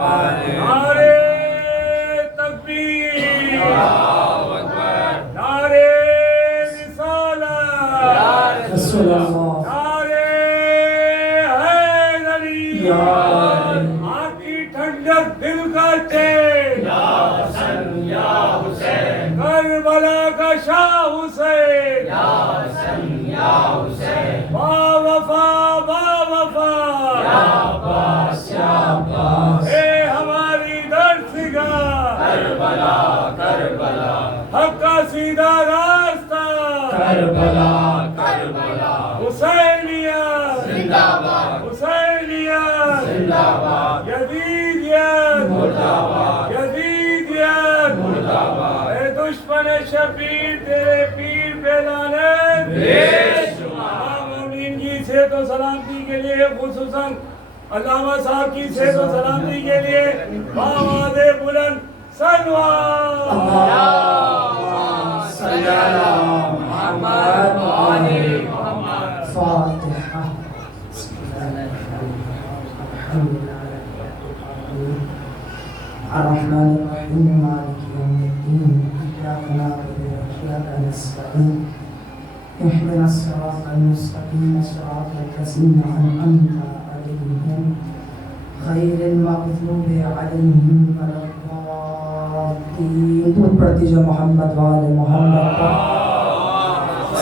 نعرے تکبیر، نعرے رسالت، نعرے حیدری، آنکھ کی ٹھنڈک دل کا چین، کربلا کا شاہ حسین، با وفا با وفا، اے ہماری درسگاہ، حق کا سیدھا راستہ، حسینیہ حسینیہ، یزیدیت یزیدیت، اے دشمن شبیر تیرے پیر پہ لعنت، آمین کی صحت و سلامتی کے لیے، خصوصاً علامہ صاحب کی صحت و سلامتی کے لیے آواز بلند سلوات، اللہم صلی علی محمد و آل محمد۔ فاتحہ۔ بسم اللہ الرحمن الرحیم، الرحمن الرحیم مالک یوم الدین، ایاک نعبد و ایاک نستعین، اهدنا الصراط المستقیم، صراط الذین انعمت عليهم غير المغضوب عليهم ولا الضالين۔ درود پڑھتے جا محمد و آل محمد،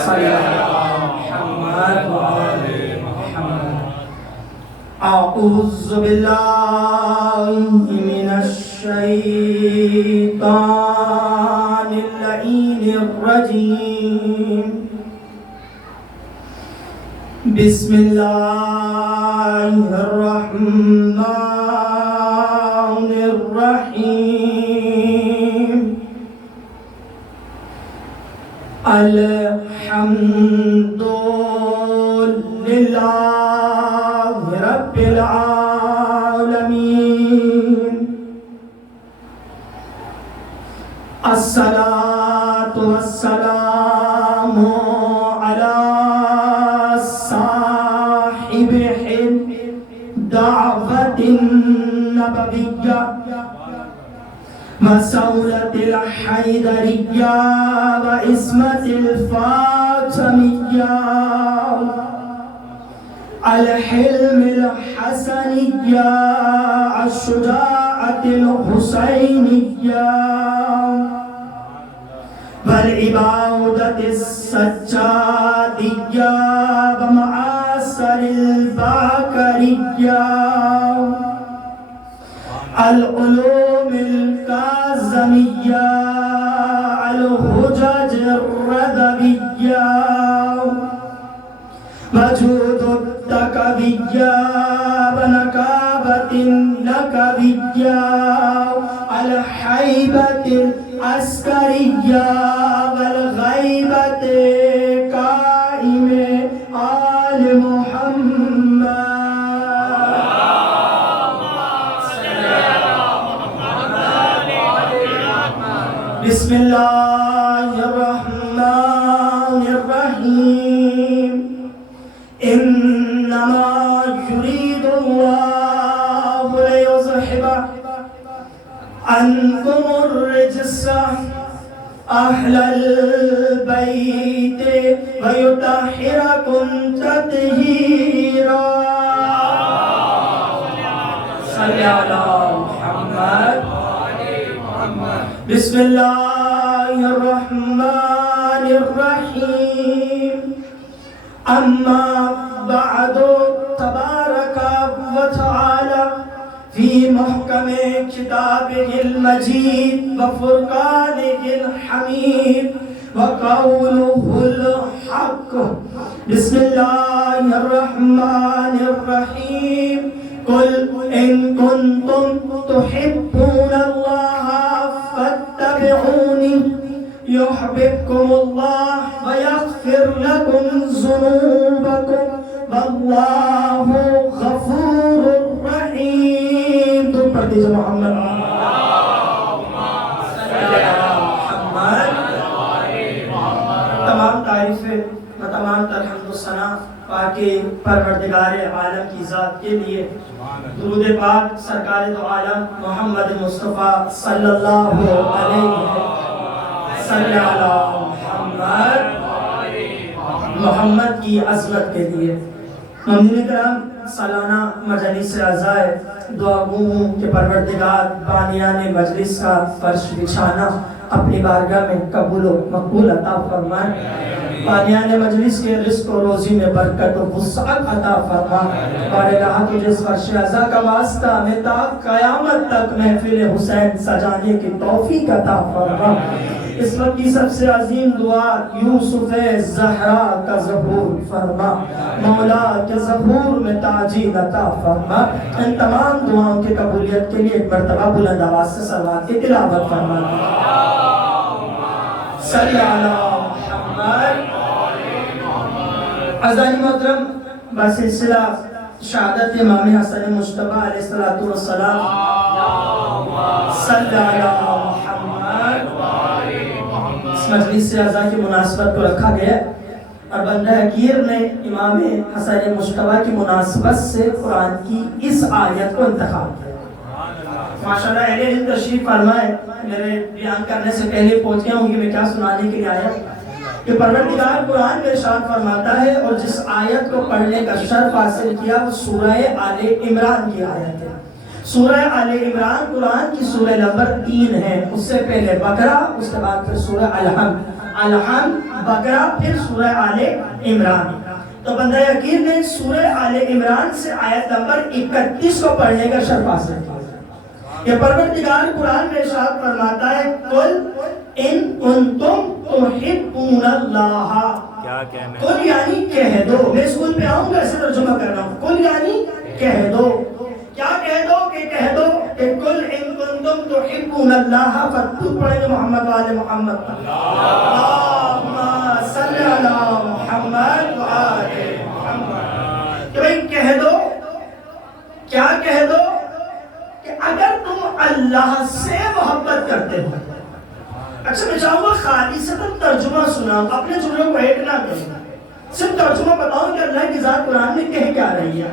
صلی اللہ محمد و آل محمد۔ اعوذ باللہ من الشیطان اللعین الرجیم، بسم اللہ الرحمن الرحیم، الحمد للہ رب العالمین، الصلاة والسلام علی صاحب دعوت النبویہ وسولة الحیدریہ وعصمت الفاطمیہ، الحلم الحسنیہ، الشجاعة الحسینیہ، والعبادة السجادیہ، ومعاصر الباقریہ، العلوم الکاظمیہ، الحجج الرضویہ، وجود التقویہ، ونکابت النکویہ، الحیبت العسکریہ، والغیبت قائم آل محمد۔ بسم اللہ الرحمن الرحیم، انما یرید اللہ لیذہب عنکم الرجس اہل البیت ویطہرکم تطہیرا۔ صلی علی محمد۔ بسم اللہ الرحمن الرحیم، اما بعد، تبارک و تعالی فی محکم کتابہ المجید وفرقانہ الحمید وقولہ الحق۔ بسم اللہ الرحمن الرحیم، قل ان کنتم تحبون اللہ فاتبعونی یحببکم اللہ ویغفر لکم ذنوبکم واللہ غفور رحیم۔ تو پڑھ دیجئے محمد، تمام تعریفیں و تمام تر حمد و ثنا پاک پروردگار عالم کی ذات کے لیے درود پاک سرکار دو عالم محمد مصطفیٰ صلی اللہ علیہ محمد کی عظمت کے لیے ممنون کرام سالانہ مجلس اعزائے دعا گو ہوں کہ پروردگار بانیان مجلس کا فرش بچھانا اپنی بارگاہ میں قبول و مقبول عطا فرمائے، بانیان مجلس کے رزق و روزی میں برکت و وسعت عطا فرمائے، بارگاہ کی جس فرش اعزا کا واسطہ ہمیں تا قیامت تک محفل حسین سجانے کی توفیق عطا فرمائے۔ اس وقت کی سب سے عظیم دعا یوسف زہرا کا ظہور فرما، مولا کے ظہور میں تاجیل عطا فرما۔ ان تمام دعاؤں کی قبولیت کے لیے ایک مرتبہ بلند آواز سے صلوات کی تلاوت فرما۔ صلی اللہ محمد۔ عزیزان محترم، بسلسلہ شہادت امام حسن مجتبی علیہ السلام صلی اللہ محمد اس مجلس سے اعزا کی مناسبت کو رکھا گیا اور بندہ حقیر نے امام حسن مجتبی کی مناسبت سے قرآن کی اس آیت کو انتخاب کیا۔ ماشاءاللہ اہل علم تشریف فرمائے، میرے بیان کرنے سے پہلے پہنچ گیا ہوں کہ میں کیا سنانے کے لیے آیا کہ پروردگار قرآن میں ارشاد فرماتا ہے اور جس آیت کو پڑھنے کا شرف حاصل کیا وہ سورہ آل عمران کی آیت ہے۔ سورہ آل عمران قرآن کی سورہ نمبر 3 ہے، اس سے پہلے بقرہ، اس کے بعد پھر سورہ الحمد، بقرہ، پھر سورہ آل عمران۔ تو بندہ یقین نے سورہ آل عمران سے آیت نمبر 31 کو پڑھنے کا شرف حاصل کیا کہ پروردگار قرآن میں ارشاد فرماتا ہے قل ان کنتم تحبون اللہ، قل یعنی کہہ دو، میں اسکول پہ آؤں گا ایسے ترجمہ کر رہا ہوں، قل یعنی کہہ دو، کیا کہہ دو کہ قل ان کنتم تحبون اللہ، فتح پڑھیں گے محمد وآل محمد، اللہم صلی علی محمد وآل محمد، کہ بھئی کہہ دو، کیا کہہ دو کہ اگر تم اللہ سے محبت کرتے ہو۔ اچھا میں چاہوں گا خالصتاً ترجمہ سناؤں، اپنے جملوں کو ایڈ نہ کروں، صرف ترجمہ بتاؤں کہ اللہ کی ذات قرآن میں کہہ کیا رہی ہے۔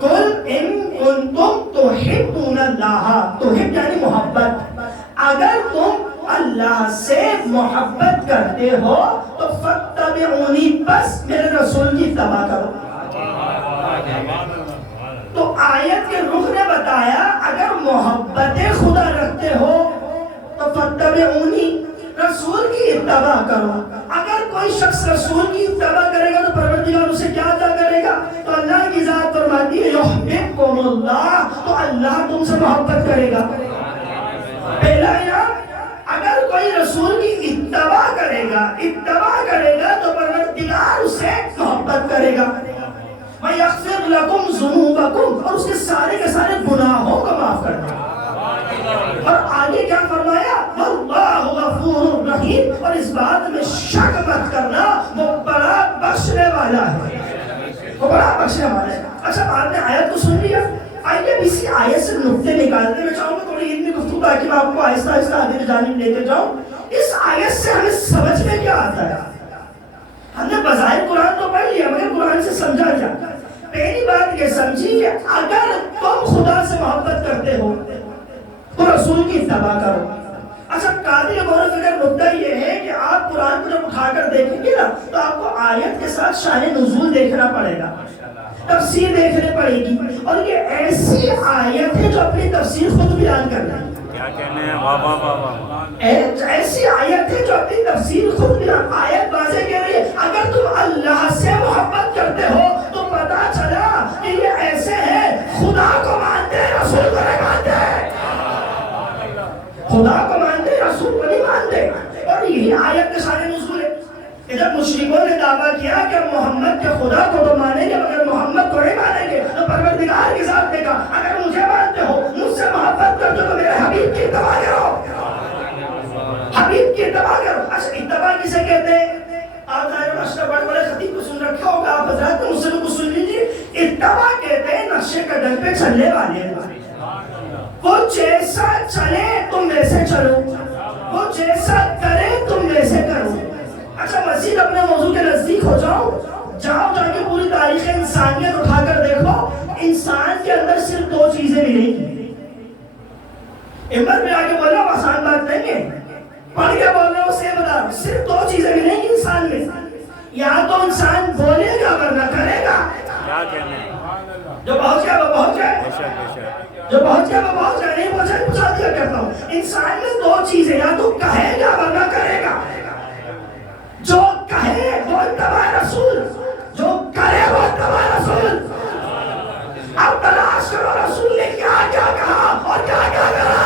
قل ان کنتم تحبون اللہ، تحب یعنی محبت، اگر تم اللہ سے محبت کرتے ہو تو فاتبعونی، بس میرے رسول کی اتباع کرو۔ تو آیت کے رخ نے بتایا اگر محبت خدا رکھتے ہو تو فاتبعونی، رسول کی اتباع کرو۔ اگر کوئی شخص رسول کی اتباع کرے گا تو پروردگار اسے کیا عطا کرے گا؟ تو اللہ کی ذات فرماتی ہے یحببکم اللہ، تو اللہ تم سے محبت کرے گا۔ پہلا انعام، اگر کوئی رسول کی اتباع کرے گا تو پروردگار اسے محبت کرے گا۔ وَيَغْفِرْ لَكُمْ ذُنُوبَكُمْ، اور اس کے سارے گناہوں کو معاف کرنا۔ اور آگے کیا فرمایا؟ وَاللَّهُ غَفُورٌ رَحِيمٌ، اور اس بات میں شک مت کرنا وہ بڑا بخشنے والا ہے، وہ بڑا بخشنے والا ہے۔ اچھا آپ نے آیت کو سن لیا، آئیے اسی آیت سے نقطے نکالتے میں چاہوں گا تھوڑی علمی گفتگو تاکہ میں آپ کو آہستہ آہستہ آگے کی جانب لے کے جاؤں۔ اس آیت سے ہمیں سمجھ میں کیا آتا ہے؟ ہم نے بظاہر قرآن تو پڑھ لیا مگر قرآن سے سمجھا کیا؟ پہلی بات یہ سمجھی کہ اگر تم خدا سے محبت کرتے ہو تو رسول کی اتباع کرو۔ اچھا قاضی غور و فکر نقطہ یہ ہے کہ آپ قرآن کو جب اٹھا کر دیکھیں گے نا تو آپ کو آیت کے ساتھ شان نزول دیکھنا پڑے گا، تفسیر دیکھنے پڑے گی، اور یہ ایسی آیت ہے جو اپنی تفسیر خود بیان کر رہی ہے۔ کیا کہنے ہیں؟ واہ واہ واہ واہ، ایسی آیت ہے جو اپنی تفسیر خود بیان، آیت واضح کہہ رہی ہے اگر تم اللہ سے محبت کرتے ہو تو پتا چلا کہ یہ ایسے ہیں خدا کو مانتے ہیں رسول کو نہیں مانتے، خدا کو مانتے رسول کو نہیں مانتے۔ اور یہی آیت کے شان نزول ہے کہ جب مشرکوں نے دعویٰ کیا کہ محمد کے خدا کو تو مانیں گے مگر محمد کو نہیں مانیں گے، تو پروردگار کی ذات نے کہا اگر مجھے مانتے ہو، مجھ سے محبت کرتے ہو تو میرے حبیب کی اتباع کرو، حبیب کی اتباع کرو۔ اچھا اتباع کسے کہتے ہیں؟ آپ ظاہر اشرف بڑے بڑے خطیب کو سن رکھا ہوگا، آپ حضرات کو مسلم کو سن لیجیے۔ اتباع کہتے ہیں نقشے قدم پہ چلنے والے، وہ جیسا چلے تم ویسے چلو، وہ جیسا کرے تم ویسے کرو۔ اچھا مزید اپنے موضوع کے نزدیک ہو جاؤ جا کے پوری تاریخ انسانیت اٹھا کر دیکھو، انسان کے اندر صرف دو چیزیں چیزیں ملیں گی. ہمت میں آگے بولنا آسان بات نہیں ہے. پڑھ کے بول رہے ہو سے بتا رہا ہوں, صرف 2 چیزیں ملیں گی انسان میں. یا تو انسان بولے گا ورنہ کرے گا. جو پہنچ گیا وہ پہنچ جائے, جو پہنچ گیا وہ پہنچ جائے, نہیں پہنچا پوچھا دیا کرتا ہوں. انسان میں 2 چیزیں, یا تو کہے گا ورنہ کرے گا. جو کہے وہ اتباع رسول, جو کرے وہ اتباع رسول. اب تلاش کرو رسول نے کیا کیا کہا اور کیا کیا کرا.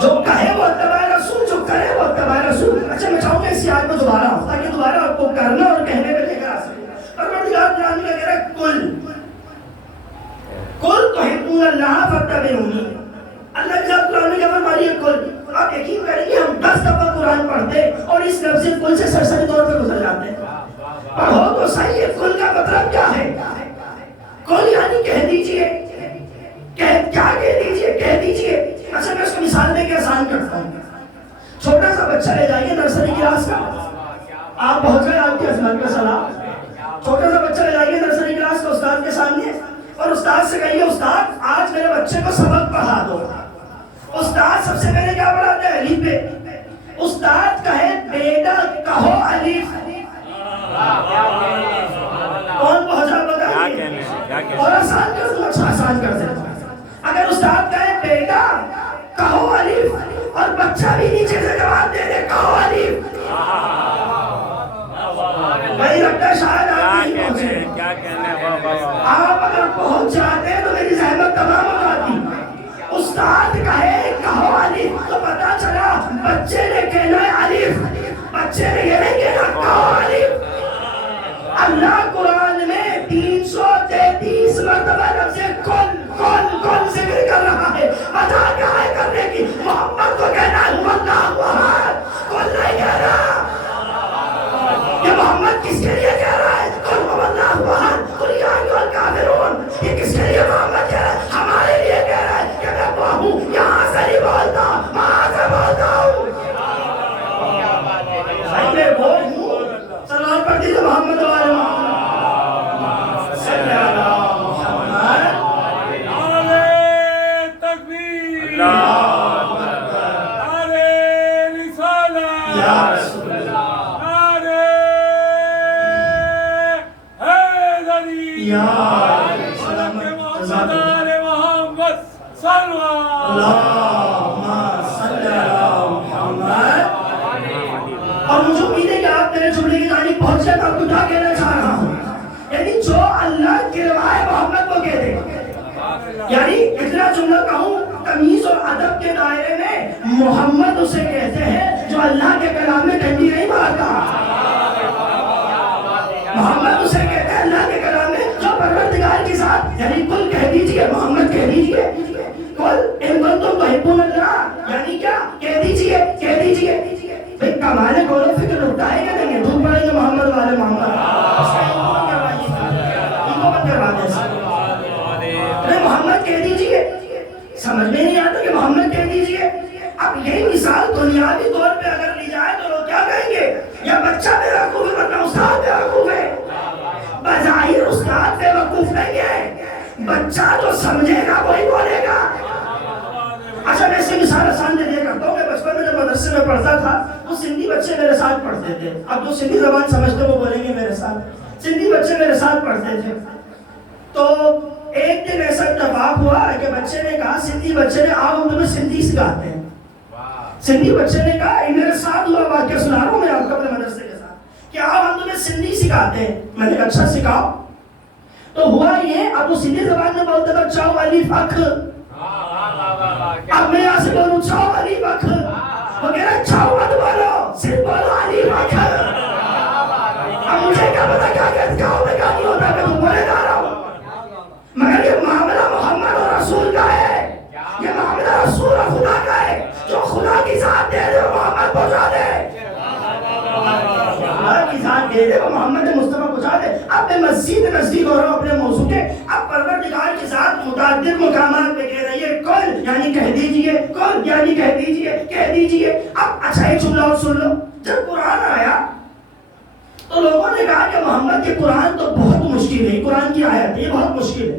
جو کہے وہ اتباع رسول, جو کرے وہ اتباع رسول. اچھا میں چاہوں گا اس یاد میں دوبارہ ہوں تاکہ دوبارہ آپ کو کرنا اور کہنے میں لے کر آ سکے. پروردگار قرآن میں کہہ رہا ہے کل تحبون اللہ فاتبعونی. اللہ کے ساتھ قرآن میں کیا فرمائی ہے کل. آپ یقین کریں گے ہم 10 دفعہ قرآن پڑھتے اور اس لفظ کل سے سرسری طور پہ گزر جاتے ہیں. پڑھو تو صحیح ہے کل کا مطلب کیا ہے. کل یعنی کہہ دیجئے, کیا کہہ دیجئے, کہہ دیجئے. اچھا میں اس کو مثال دے کے آسان کرتا ہوں. چھوٹا سا بچہ لے جائیے نرسری کلاس کا, آپ پہنچ گئے آپ کی عظمت کا سلام. چھوٹا سا بچہ لے جائیے نرسری کلاس کا استاد کے سامنے اور استاد سے کہیے استاد آج میرے بچے کو سبق پڑھا دو. استاد سب سے پہلے کیا پڑھاتے ہیں, الف پہ. استاد کہے بیٹا کہو الف. کون پہنچا بتائیے. اور آسان کر دوں, اچھا آسان کر دیں. اگر استاد کہے بیٹا کہو الف اور بچہ بھی نیچے سے جواب دے دے کہو الف, بھائی لگتا ہے شاید آپ نہیں پہنچے. آپ اگر پہنچ جاتے تو میری زحمت تمام ہو جاتی. استاد کہے کہو الف تو پتا چلا بچے نے کہنا ہے الف, بچے نے یہ نہیں کہنا کہو الف. اللہ قرآن میں 333 مرتبہ لفظ کل کل کل ذکر کر رہا ہے. وجہ کیا ہے کرنے کی, محمد کو کہنا ہے اللہ احد, کل نہیں کہہ رہا. یہ محمد کس کے لیے کہہ رہا ہے کل اللہ احد قل یا ایھا الکافرون. یہ کس کے لیے محمد کہہ رہا ہے, ہمارے لیے کہہ رہا ہے کہ میں وہ ہوں یہاں سے نہیں بولتا وہاں سے بولتا ہوں. میں وہ ہوں. سلام پڑھ دیجیے محمد والے محمد صلی اللہ محمد. نعرہ تکبیر, نعرہ رسالت, یا رسول اللہ, نعرہ حیدری, یا محمد آل محمد صلی اللہم صلی اللہ محمد. اور مجھے امید ہے کہ آپ میرے جملے کی کہانی پہنچ جائے. آپ کو کیا کہنا چاہ رہا ہوں, یعنی جو اللہ کے روائے محمد کو کہہ دے, یعنی اتنا جملہ کہوں تمیز اور ادب کے دائرے میں محمد اسے کہتے ہیں جو اللہ کے کلام میں ڈنڈی نہیں مارتا. محمد اسے کہتے ہیں اللہ کے کلام میں جو پروردگار کے ساتھ, یعنی کل کہہ دیجئے محمد کہہ دیجئے کل ان کنتم تحبون اللہ, یعنی کیا کہہ دیجئے, کہہ دیجئے. بھئی کمال غور و فکر اٹھتا ہے کہ نہیں ہے, دھوپ پڑیں گے محمد والے محمد ان کو بند کروا دیں. محمد کہہ دیجئے, سمجھ میں نہیں آتا کہ محمد کہہ دیجئے. اب یہی مثال دنیاوی طور پہ اگر لی جائے تو لوگ کیا کہیں گے, یا بچہ بے وقوف ہے ورنہ استاد بے وقوف ہے. بظاہر استاد بے وقوف نہیں ہے, بچہ جو سمجھے گا وہی بولے گا. اچھا میں ایسی مثال آسان دے دیا کرتا ہوں. میں بچپن میں جب مدرسے میں پڑھتا تھا تو سندھی بچے میرے ساتھ پڑھتے تھے. اب جو سندھی زبان سمجھتے وہ بولیں گے میرے ساتھ. سندھی بچے میرے ساتھ پڑھتے تھے. تو ایک دن ایسا اتفاق ہوا کہ بچے نے کہا, سندھی بچے نے, آپ ہم تمہیں سندھی سکھاتے ہیں. سندھی بچے نے کہا, میرے ساتھ ہوا واقعہ سنا رہا ہوں میں آپ کو اپنے مدرسے کے ساتھ, کہ آپ ہم تمہیں سندھی سکھاتے ہیں. میں نے کہا اچھا سکھاؤ. تو ہوا یہ, اب وہ سندھی زبان میں بولتے تھا چاؤ الف اکھ, اب میں یہاں سے بولوں چاؤ الف اکھ, وہ کہہ رہا چاؤ مت بولو, صرف بولو الف اکھ. اب مجھے کیا پتا کیا کہتے گاؤں میں کیا نہیں ہوتا کہ تم بولے جا رہا ہوں, مگر یہ معاملہ محمد اور رسول کا ہے, یہ معاملہ رسول اور خدا کا ہے. جو خدا کی ذات دے دے وہ محمد پہنچا دے, خدا کی ذات دے دے وہ محمد مصطفیٰ پہنچا دے. اب میں مزید نزدیک ہو رہا ہوں اپنے موضوع کے. اب پروردگار کی ذات متعدد مقامات پہ کہہ رہی ہے کل یعنی کہہ دیجئے, کل یعنی کہہ دیجئے, کہہ دیجئے. اب اچھا ایک جملہ اور سن لو. جب قرآن آیا تو لوگوں نے کہا کہ محمد کے قرآن تو بہت مشکل ہے, قرآن کی آیت یہ بہت مشکل ہے.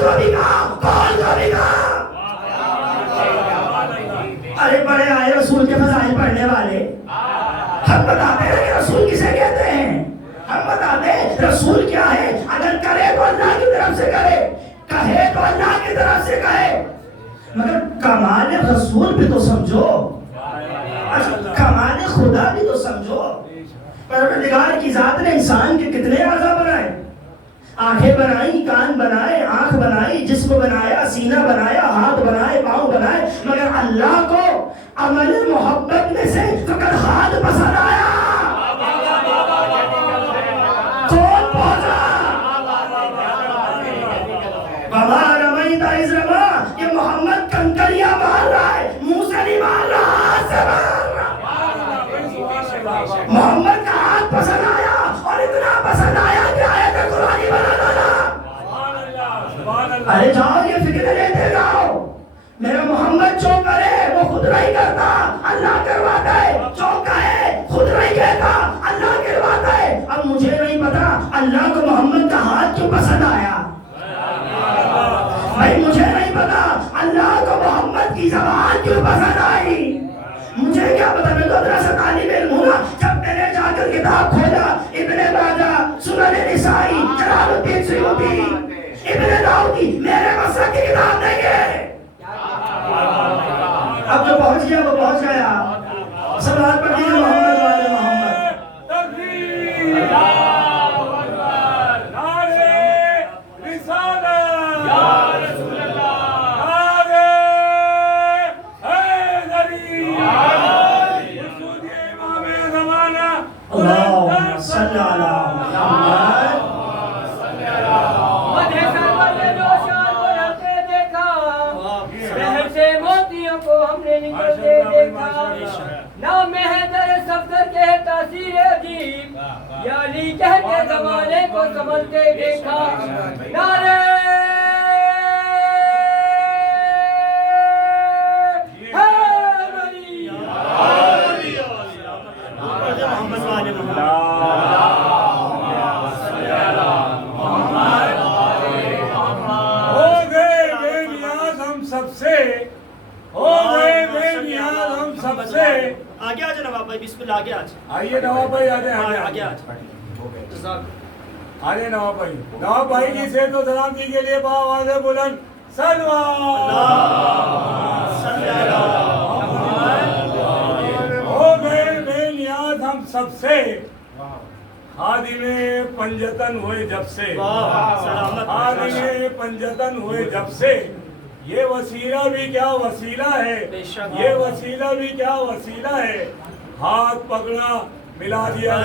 کو بھی کہا، قول کو بھی کہا۔ ارے بڑے آئے رسول کے فضائل پڑھنے والے، ہم بتاتے ہیں کہ رسول کسے کہتے ہیں، ہم بتاتے ہیں رسول کیا ہے۔ اگر کرے تو اللہ کی طرف سے کرے، کہے تو اللہ کی طرف سے کہے، مگر کمال رسول بھی تو سمجھو، کمال خدا بھی تو سمجھو۔ پروردگار کی ذات نے انسان کے کتنے اعضاء بنائے، آنکھیں بنائی، کان بنائے، آنکھ بنائی، جسم بنایا، سینہ بنایا، ہاتھ بنائے، پاؤں بنائے، مگر اللہ کو عمل محبت میں سے فقط ہاتھ پسند آیا۔ کون پہنچا؟ وما رمیت اذ رمی، یہ محمد کنکریاں مار رہا ہے، منہ سے نہیں مار رہا، ہاتھ سے مار رہا۔ محمد کا ہاتھ پسند آیا، اور اتنا پسند آیا کہ آیت قرآنی بنا ڈالا۔ ارے جاؤ یہ فکر لیتے جاؤ، میرا محمد جو کرے وہ خود نہیں کرتا، اللہ کرواتا ہے، جو کہے خود نہیں کہتا، اللہ کرواتا ہے۔ اب مجھے نہیں پتا اللہ کو محمد کا ہاتھ کیوں پسند آیا، بھائی مجھے نہیں پتا اللہ کو محمد کی زبان کیوں پسند آئی، مجھے کیا پتا، میں تو ادرسہ طالب علم ہوں نا۔ جب میں نے جا کر کتاب کھولا، ابن ماجہ، سنن نسائی، جلال الدین سیوطی، ابن داؤدی، میرے مسلک کی کتاب نہیں ہے۔ اب جو پہنچ گیا وہ پہنچ گیا۔ صلوات پڑھیے محمد والے محمد۔ تکبیر، اللہ اکبر، نعرہ رسالت، یا رسول اللہ، نعرہ حیدری، وجود امام زمانہ، اللہم صلی علی محمد۔ ہم نے نکلتے دیکھا، نام حیدر صفدر کے تاثیر عجیب، یا علی کہہ کے زمانے کو سمجھتے دیکھا۔ نعرہ حیدری، محمد والے محمد۔ ہو گئے بے نیاز ہم سب سے، ہو گئے بے نیاز ہم سب سے۔ آگے آج نواب بھائی، بسم اللہ، آگے آج، آئیے نواب بھائی، آجائیں آگے آج۔ آجائیں نواب بھائی۔ نواب بھائی کی صحت و سلامتی کے لیے بآواز بلند سلوات۔ ہو گئے بے نیاز ہم سب سے، خادم پنجتن ہوئے جب سے، خادم پنجتن ہوئے جب سے۔ یہ وسیلہ بھی کیا وسیلہ ہے، یہ وسیلہ بھی کیا وسیلہ ہے، ہاتھ پکڑا ملا دیا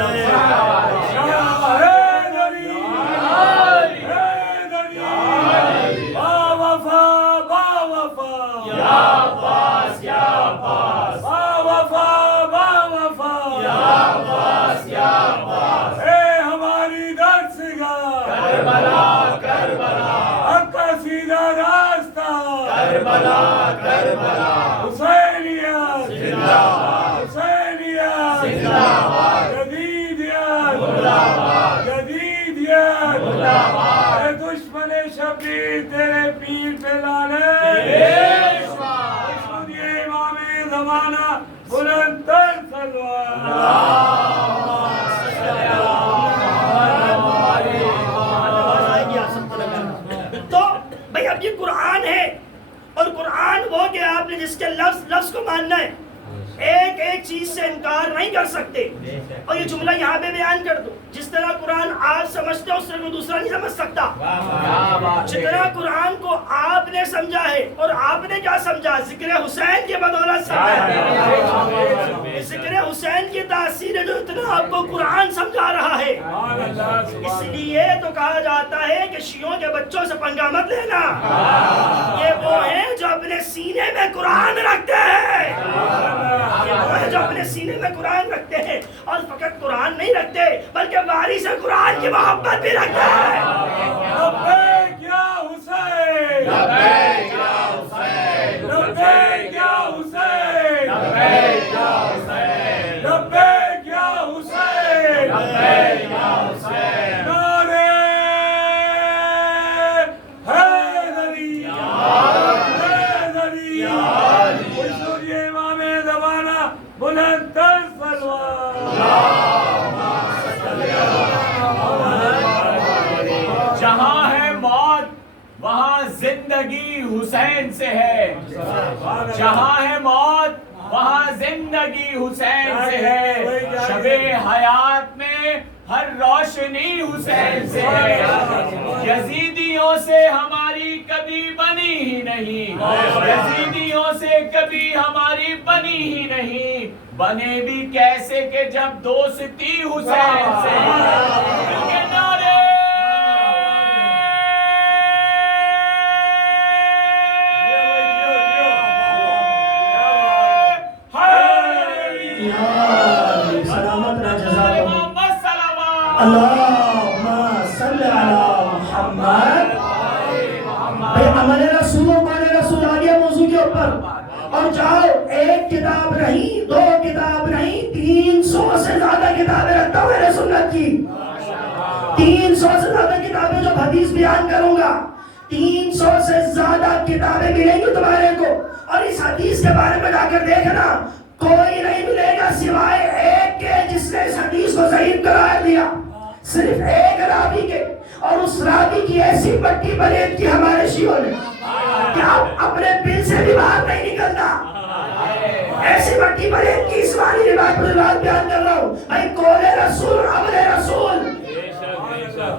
با وفا، با وفا، یا عباس، یا عباس، با وفا، با وفا، یا عباس، یا عباس، اے ہماری درسگاہ کربلا، کربلا، حق کا سیدھا راستہ کربلا، کربلا، حسینیہ زندہ باد، حسینیہ زندہ باد، جدیدیت زندہ باد، جدیدیت زندہ باد، اے دشمن شبیر تیرے پیر پہ لعنت، وجود یہ امام زمانہ بلند تر سلوات۔ تو بھئی اب یہ قرآن ہے، اور قرآن وہ کہ آپ نے جس کے لفظ کو ماننا ہے، ایک ایک چیز سے انکار نہیں کر سکتے۔ اور یہ جملہ یہاں پہ بیان کر دو، جس طرح قرآن آپ سمجھتے ہو اس طرح کوئی دوسرا نہیں سمجھ سکتا۔ جتنا قرآن کو آپ نے سمجھا ہے، اور آپ نے کیا سمجھا، ذکر حسین کے بدولت سمجھا ہے، ذکر حسین کی تاثیر ہے جو اتنا آپ کو قرآن سمجھا رہا ہے۔ اس لیے تو کہا جاتا ہے کہ شیعوں کے بچوں سے پنگا مت لینا، یہ وہ ہیں جو اپنے سینے میں قرآن رکھتے ہیں، یہ وہ ہیں جو اپنے سینے میں قرآن رکھتے ہیں، اور فقط قرآن نہیں رکھتے بلکہ وارث قرآن کی محبت بھی رکھتے ہیں۔ لبیک یا حسین، لبیک یا حسین، لبیک یا حسین، لبیک یا حسین، لبیک یا حسین، لبیک یا حسین، نعرہ حیدری، زندگی حسین سے ہے، جہاں ہے موت وہاں زندگی حسین سے ہے، شب حیات میں ہر روشنی حسین سے ہے، یزیدیوں سے ہماری کبھی بنی ہی نہیں، یزیدیوں سے کبھی ہماری بنی ہی نہیں، بنے بھی کیسے کہ جب دوستی حسین سے ہے، نعرے اللہم صلی علی محمد۔ بھئی عمل رسول و قول رسول آگے موضوع کے اوپر، اور جاؤ ایک کتاب نہیں، دو کتاب نہیں، 300 سے زیادہ کتابیں رکھتا ہوں میرے سنت کی، 300 سے زیادہ کتابیں جو حدیث بیان کروں گا، 300 سے زیادہ کتابیں ملیں گی تمہارے کو، اور اس حدیث کے بارے میں جا کر دیکھنا کوئی نہیں ملے گا سوائے ایک کے جس نے اس حدیث کو ضعیف قرار دیا، صرف ایک راوی کے، اور اس راوی کی ایسی پٹی بریت کی ہمارے شیعوں نے کہ اب اپنے دل سے بھی باہر نہیں نکلتا، ایسی پٹی بریت کی اسمانی روایت پر روایت بیان کر رہا ہوں۔ بھائی قول رسول عمل رسول،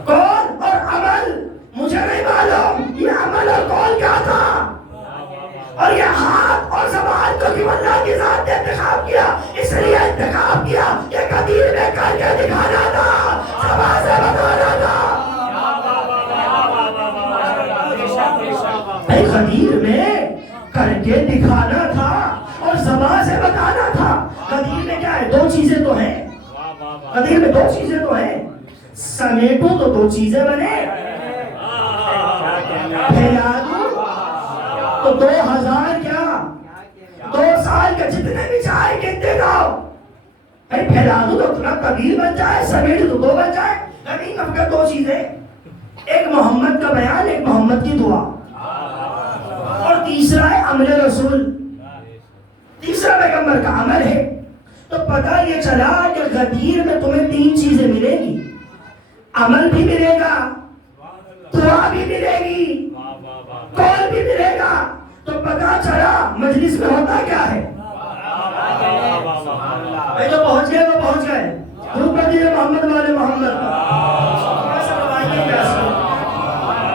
قول اور عمل مجھے نہیں معلوم یہ عمل اور قول کیا تھا، اور یہ ہاتھ اور زبان کو بھی اللہ کی ذات نے انتخاب کیا، اس لیے انتخاب کیا کہ قدیر میں کر کے دکھانا تھا، زبان سے بتانا تھا۔ قدیر میں کر کے دکھانا تھا اور زبان سے بتانا تھا۔ قدیر میں کیا ہے؟ دو چیزیں تو ہیں، قدیر میں دو چیزیں تو ہیں، سمیٹو تو دو چیزیں بنے، پھیلا دو تو 2000 کیا 2 سال کے جتنے بھی چاہے گنتے جاؤ، پھیلا دو تو تھوڑا قبیل بن جائے، سمیٹ تو دو بن جائے۔ قدیم افکر دو چیزیں، ایک محمد کا بیان، ایک محمد کی دعا، اور تیسرا ہے عمل رسول، تیسرا پیغمبر کا عمل ہے۔ تو پتہ یہ چلا کہ غدیر میں تمہیں 3 چیزیں ملیں گی، عمل بھی ملے گا، دعا بھی ملے گی، قول بھی ملے گا۔ تو پتہ چلا مجلس میں ہوتا کیا ہے؟ بھائی جو پہنچ گئے وہ پہنچ گئے، گروپ پر دیئے محمد والے محمد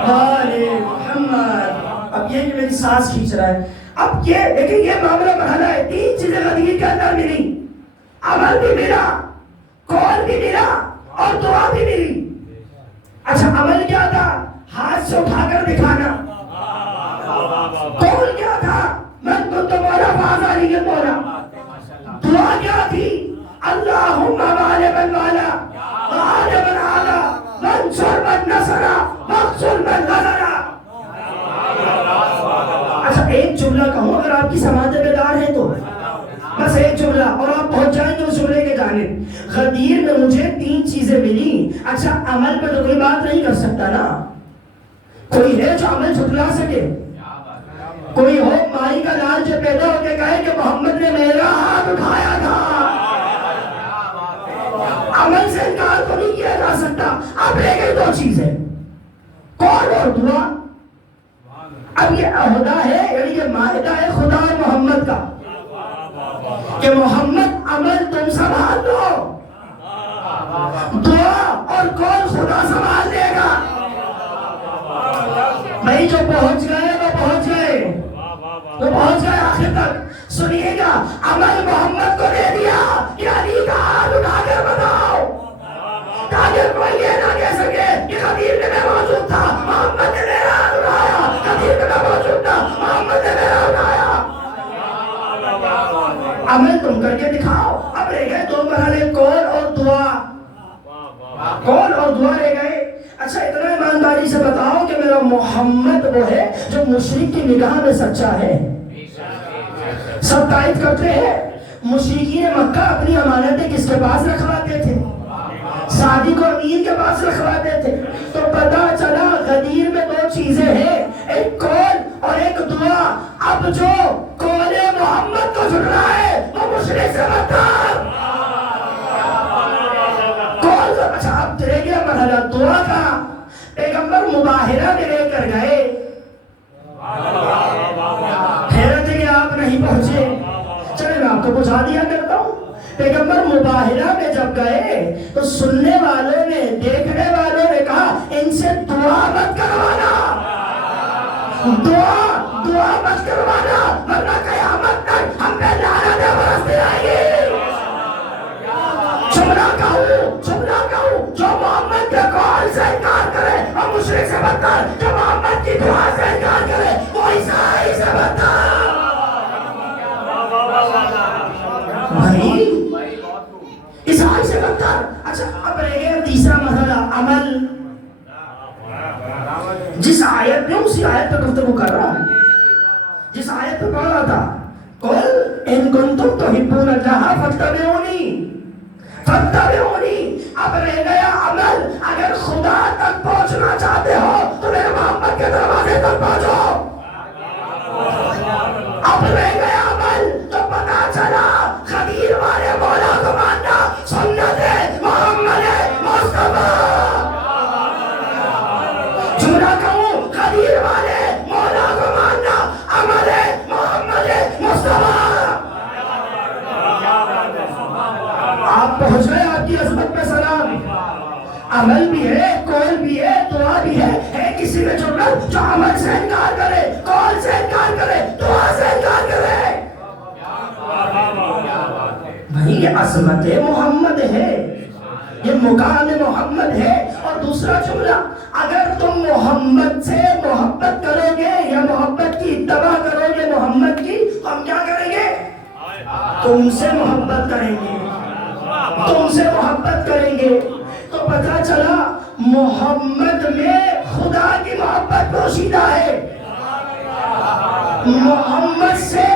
والے محمد۔ اب یہ کہ میری سانس کھینچ رہا ہے، اب یہ لیکن یہ معاملہ مرحلہ ہے، 3 چیزیں غدیر کے اندر ملی، عمل بھی ملا، قول بھی ملا، اور دعا بھی ملی۔ اچھا عمل کیا تھا؟ ہاتھ سے اٹھا کر دکھانا۔ قول کیا تھا؟ من کنت مولا فازاری مولا۔ دعا کیا تھی؟ اللہم غالباً والا غالباً عالا منصر من نصرا مقصر من غزرا۔ اچھا ایک جملہ کہوں اگر آپ کی سماعت بیدار ہے تو، بس ایک جملہ اور آپ پہنچ جائیں گے اس جملے کے جانب۔ غدیر میں مجھے 3 چیزیں ملی۔ اچھا عمل پہ تو کوئی بات نہیں کر سکتا نا، کوئی ہے جو عمل جھٹلا سکے؟ کوئی ہو مائی کا لال جو پیدا ہو کے کہے کہ محمد نے میرا ہاتھ اٹھایا تھا؟ عمل سے انکار تو نہیں کیا جا سکتا۔ اب رہ گئی 2 چیزیں، قول اور دعا۔ اب یہ عہدہ ہے، یعنی یہ معاہدہ ہے خدا اور محمد کا کہ محمد عمل تم سنبھال لو، دعا اور قول خدا سنبھال لے گا۔ بھائی جو پہنچ گئے وہ پہنچ گئے، وہ پہنچ گئے آخر تک۔ سنیے گا عمل محمد کو دے دیا کہ علی کا ہاتھ اٹھا کر بتاؤ، تاکہ کوئی یہ نہ کہہ سکے کہ خطیب نے میں موجود تھا محمد نے میرا ہاتھ اٹھایا، خطیب میں موجود تھا محمد نے میرا اٹھایا۔ عمل تم کر کے دکھاؤ۔ اب رہ گئے 2 مرحلے، قول اور دعا، قول اور دعا رہ گئے۔ اچھا اتنا ایمانداری سے بتاؤ کہ میرا محمد وہ ہے جو مشرک کی نگاہ میں سچا ہے؟ سب تائید کرتے ہیں۔ مشرکین مکہ اپنی امانتیں کس کے پاس رکھواتے تھے؟ صادق اور امین کے پاس رکھواتے تھے۔ تو پتہ چلا غدیر میں 2 چیزیں ہیں، ایک قول اور ایک دعا۔ اب جو قول محمد کو جھٹ رہا ہے وہ مشرک سے بدتر۔ قول اچھا اب رہ گیا مرحلہ دعا کا۔ پیغمبر مباہرہ میں لے کر گئے، پہنچا دیا کرتا ہوں. پیغمبر مباہرہ میں جب گئے تو سننے والوں نے دیکھنے والوں نے کہا ان سے دعا مت کروانا, دعا مت کروانا ورنہ قیامت تک ہم پہ لعنت برستی رہے گی. جملہ کہوں جو محمد کے قول سے انکار کرے اور مشرک سے بدتر, جو محمد کی دعا سے انکار کرے وہ عیسائی سے بدتر. بھائی عیسائی سے بدتر. اچھا اب رہ گیا تیسرا مرحلہ عمل. جس آیت میں اسی آیت پہ گفتگو کر رہا ہوں, جس آیت پہ پڑھ رہا تھا قل ان کنتم تحبون اللہ فاتبعونی. اب رہ گیا عمل. اگر خدا تک پہنچنا چاہتے ہو تو میرے محمد کے دروازے تک پہنچو. اب رہ گیا عمل. تو پتا چلا خدیر والے مولا کو ماننا سنت محمد مصطفیٰ. جملہ کہوں خدیر والے مولا کو ماننا عمل محمد مصطفیٰ. آپ پہنچ گئے, آپ کی عظمت پہ سلام. عمل بھی ہے, قول بھی ہے, دعا بھی ہے کسی میں جو عمل سے انکار کرے, قول سے انکار کرے, دعا سے انکار کرے. بھائی یہ عظمت محمد ہے, یہ مقام محمد ہے. اور دوسرا جملہ, اگر تم محمد سے محبت کرو گے یا محبت کی اتباع کرو گے محمد کی, ہم کیا کریں گے؟ تم سے محبت کریں گے, تم سے محبت کریں گے. تو پتہ چلا محمد میں خدا کی محبت پوشیدہ ہے. محمد سے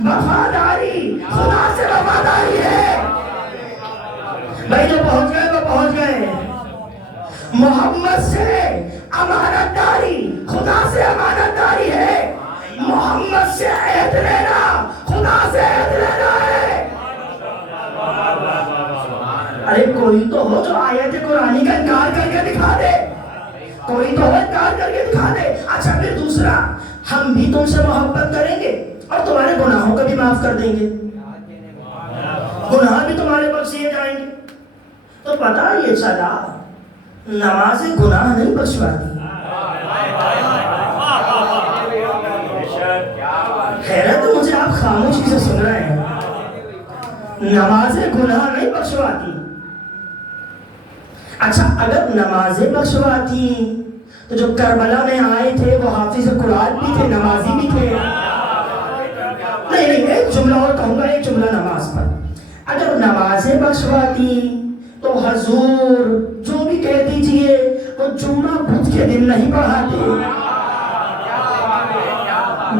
وفاداری خدا سے وفاداری ہے. بھائی جو پہنچ گئے وہ پہنچ گئے. محمد سے امانت داری خدا سے امانت داری ہے. محمد سے عہد لینا خدا سے عہد لینا ہے. ارے کوئی تو ہو جو آیت قرآنی کا انکار کر کے دکھا دے, کوئی تو ہو انکار کر کے دکھا دے. اچھا پھر دوسرا, ہم بھی تم سے محبت کریں گے اور تمہارے گناہوں کو بھی معاف کر دیں گے, گناہ بھی تمہارے بخشیے جائیں گے. تو پتہ یہ چلا نماز گناہ نہیں بخشواتی. حیرت مجھے آپ خاموشی سے سن رہے ہیں. نماز گناہ نہیں بخشواتی. اچھا اگر نمازیں بخشواتی تو جو کربلا میں آئے تھے وہ حافظ قرآن بھی تھے, نمازی بھی تھے. نہیں ایک جملہ اور کہوں گا, ایک جملہ نماز پر. اگر نمازیں بخشواتی تو حضور جو بھی کہہ دیجئے وہ جمعہ بدھ کے دن نہیں پڑھاتے.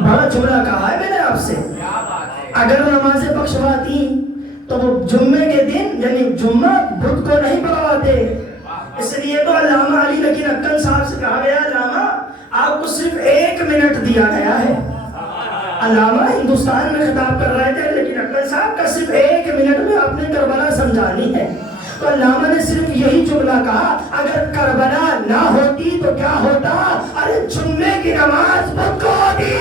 بڑا جملہ کہا ہے میں نے آپ سے. اگر نمازیں بخشواتی تو وہ جمعے کے دن یعنی جمعہ بدھ کو نہیں پڑھواتے. اس لیے تو علامہ علی نقی نکن صاحب سے کہا گیا علامہ آپ کو صرف 1 منٹ دیا گیا ہے. علامہ ہندوستان میں خطاب کر رہے تھے لیکن نکن صاحب کا صرف 1 منٹ میں آپ نے کربلا سمجھانی ہے. تو علامہ نے صرف یہی جملہ کہا اگر کربلا نہ ہوتی تو کیا ہوتا؟ ارے جمعے کی نماز بدھ کو ہوتی.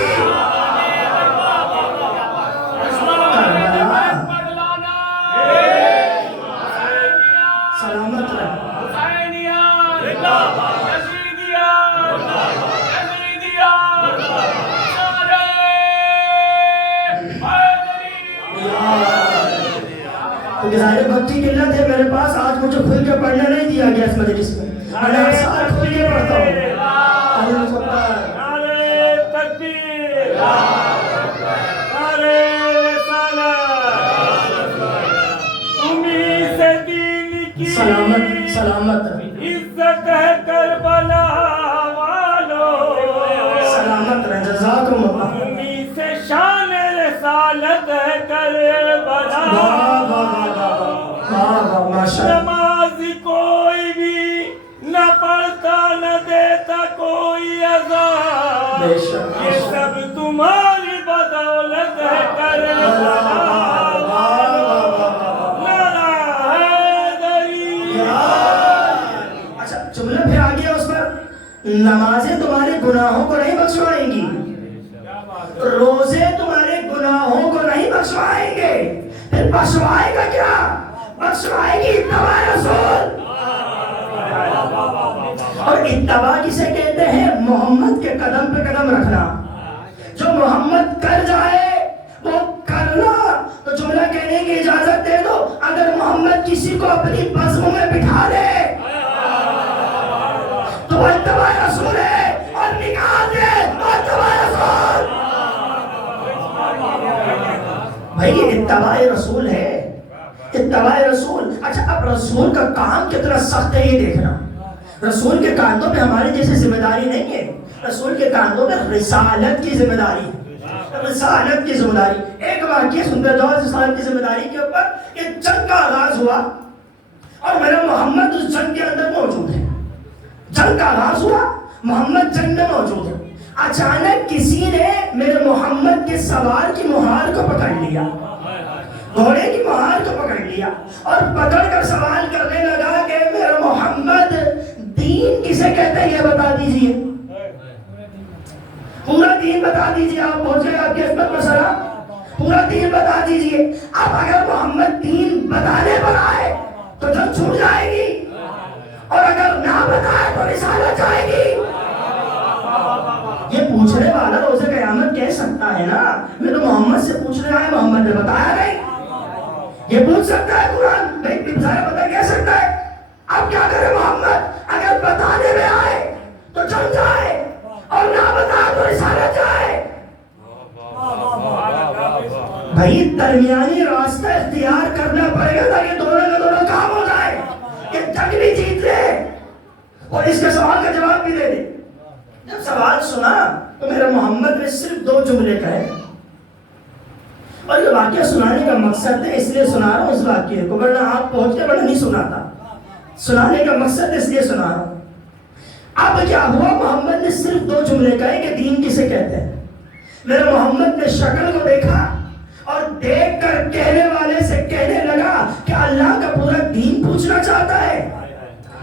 سلامت رہے. ظاہر بھکتی کی علت ہے میرے پاس, آج مجھے کھل کے پڑھنا نہیں دیا گیا اس مجلس میں. میں اکثر کھل کے پڑھتا ہوں. نعرہ تکبیر, نعرہ رسالت, امید سے دین کی سلامت عزت ہے کربلا والو. سلامت رہے. جزاکم اللہ. امید سے شان رسالت ہے کربلا. نماز کوئی بھی نہ پڑھتا نہ دیتا کوئی عذاب, یہ سب تمہاری بدولت ہے کربلا. اچھا جملہ پھر آگیا اس پر, نمازیں تمہارے گناہوں کو نہیں بخشوائیں گی, روزے تمہارے گناہوں کو نہیں بخشوائیں گے. بخشوائے گا کیا؟ بخشوائے گی اتباع رسول. اور اتباع کسے کہتے ہیں؟ محمد کے قدم پہ قدم رکھنا. جو محمد کر جائے وہ کرنا. تو جملہ کہنے کی اجازت دے دو، اگر محمد کسی کو اپنی بزم میں بٹھا لے تو وہ اتباع رسول ہے، اور نکال دے تو اتباع رسول. بھائی اتباع رسول ہے، اتباع رسول. اچھا اب رسول کا کام کتنا سخت ہے یہ دیکھنا. رسول کے کاندھوں پہ ہمارے جیسے ذمہ داری نہیں ہے. رسول کے کاندھوں پہ رسالت کی ذمہ داری ہے، رسالت کی ذمہ داری. ایک واقعہ سنتے جاؤ رسالت کی ذمہ داری کے اوپر. کہ جنگ کا آغاز ہوا اور میرا محمد اس جنگ کے اندر موجود ہے. جنگ کا آغاز ہوا، محمد جنگ میں موجود ہے. اچانک کسی نے میرے محمد کے سوار کی مہار کو پکڑ لیا، گھوڑے کی مہار کو پکڑ لیا اور پکڑ کر سوال کرنے لگا کہ میرا محمد دین کسے کہتے ہیں یہ بتا دیجئے، پورا دین بتا دیجئے. آپ پہنچے آپ کی عظمت میں سلام، پورا دین بتا دیجئے. اب اگر محمد دین بتانے پر آئے تو جنگ چھوٹ جائے گی، اور اگر نہ بتائے تو رسالت جائے گی. یہ پوچھنے والا روز قیامت کہہ سکتا ہے نا میں تو محمد سے پوچھنے آیا، محمد نے بتایا نہیں. یہ پوچھ سکتا ہے قرآن بھائی سارا پتہ کہہ سکتا ہے. اب کیا کرے محمد؟ اگر بتانے میں آئے تو جنگ جائے، اور نہ بتائے تو رسالت جائے. بھائی درمیانی راستہ اختیار کرنا پڑے گا تاکہ دونوں کا دونوں کام ہو جائے، کہ جنگ بھی جیت لے اور اس کے سوال کا جواب بھی دے دے. جب سوال سنا تو میرا محمد نے صرف 2 جملے کہے، اور یہ واقعہ سنانے کا مقصد ہے اس لیے سنا رہا ہوں اس واقعے کو، ورنہ آپ پہنچ کے ورنہ نہیں سناتا. سنانے کا مقصد اس لیے سنا رہا ہوں. اب کیا ہوا؟ محمد نے صرف 2 جملے کہے کہ دین کسے کہتے ہیں. میرے محمد نے شکل کو دیکھا اور دیکھ کر کہنے والے سے کہنے لگا کہ اللہ کا پورا دین پوچھنا چاہتا ہے،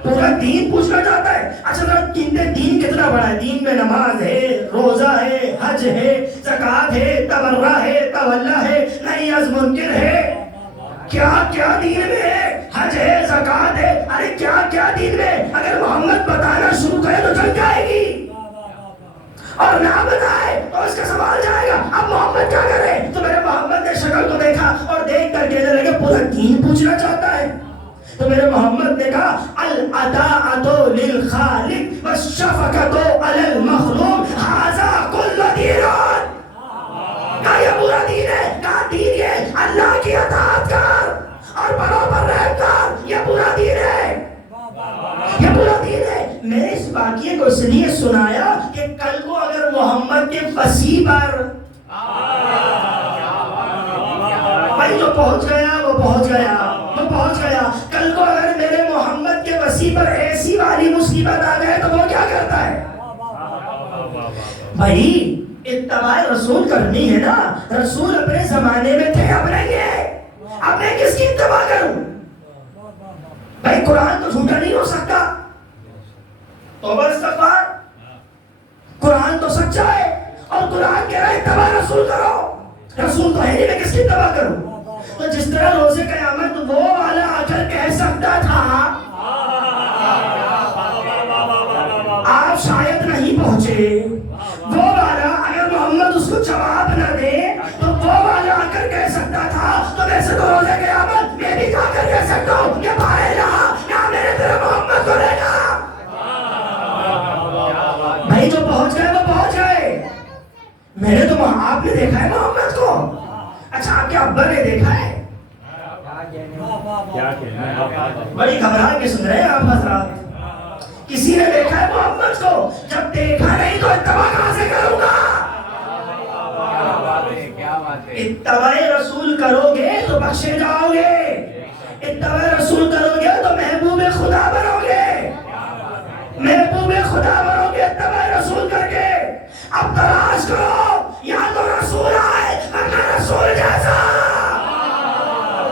پورا دین پوچھنا چاہتا ہے. اچھا ذرا دین کتنا بڑا ہے؟ دین میں نماز ہے، روزہ ہے، حج ہے، زکوٰۃ ہے، تبرع ہے، تولا ہے، نہی از منکر ہے. کیا کیا دین میں ہے؟ حج ہے، زکوٰۃ ہے. ارے کیا کیا دین میں. اگر محمد بتانا شروع کرے تو جنگ جائے گی، اور نہ بتائے تو اس کا سوال جائے گا. اب محمد کیا کرے؟ تو میرے محمد نے شکل کو دیکھا اور دیکھ کر کہنے لگے پورا دین پوچھنا چاہتا ہے. تو میرے محمد نے کہا العطاءۃ للخالق والشفقۃ علی المخلوق ھذا کل دین. کہا یہ پورا دین ہے. کہا دین یہ اللہ کی اطاعت کر اور بڑوں پر رحم کر، یہ پورا دین ہے، یہ پورا دین ہے. میں نے اس واقعے کو اس لیے سنایا کہ کل کو اگر محمد کے وسیع پر بھائی جو پہنچ گیا وہ پہنچ گیا، وہ پہنچ گیا. کل کو اگر میرے محمد کے وسیع پر ایسی والی مصیبت آ گئے تو وہ کیا کرتا ہے؟ بھائی اتباع رسول کرنی ہے نا. رسول اپنے زمانے میں تھے، اب نہیں ہے. اب میں کس کی اتباع کروں؟ بھائی قرآن تو جھوٹا نہیں ہو سکتا. توبہ استغفار، قرآن تو سچا ہے، اور قرآن کہہ رہا ہے اتباع رسول کرو. رسول تو ہے نہیں، میں کس کی اتباع کروں؟ تو جس طرح روز قیامت وہ والا آ کر کہہ سکتا تھا آپ شاید نہیں پہنچے، وہ والا اگر محمد اس کو جواب نہ دے تو وہ والا آ کر کہہ سکتا تھا. تو ویسے تو روز قیامت میں بھی جا کر کہہ سکتا ہوں کہ بھائی نہ میرے تیرے محمد کو لے گا. بھائی جو پہنچ گئے وہ پہنچ گئے. میں نے تو آپ نے دیکھا ہے محمد کو. اچھا آپ کے ابا نے دیکھا ہے؟ بڑی گھبرا کے سن رہے ہیں آپ حضرات. کسی نے دیکھا ہے محمد کو؟ جب دیکھا نہیں تو اتباع کہاں سے کروں گا؟ اتباع رسول کرو گے تو بخشے جاؤ گے، اتباع رسول کرو گے تو محبوب خدا بنو گے، محبوب خدا بنو گے اتباع رسول کر کے. اب تلاش کرو یا تو رسول آئے ورنہ رسول جیسا،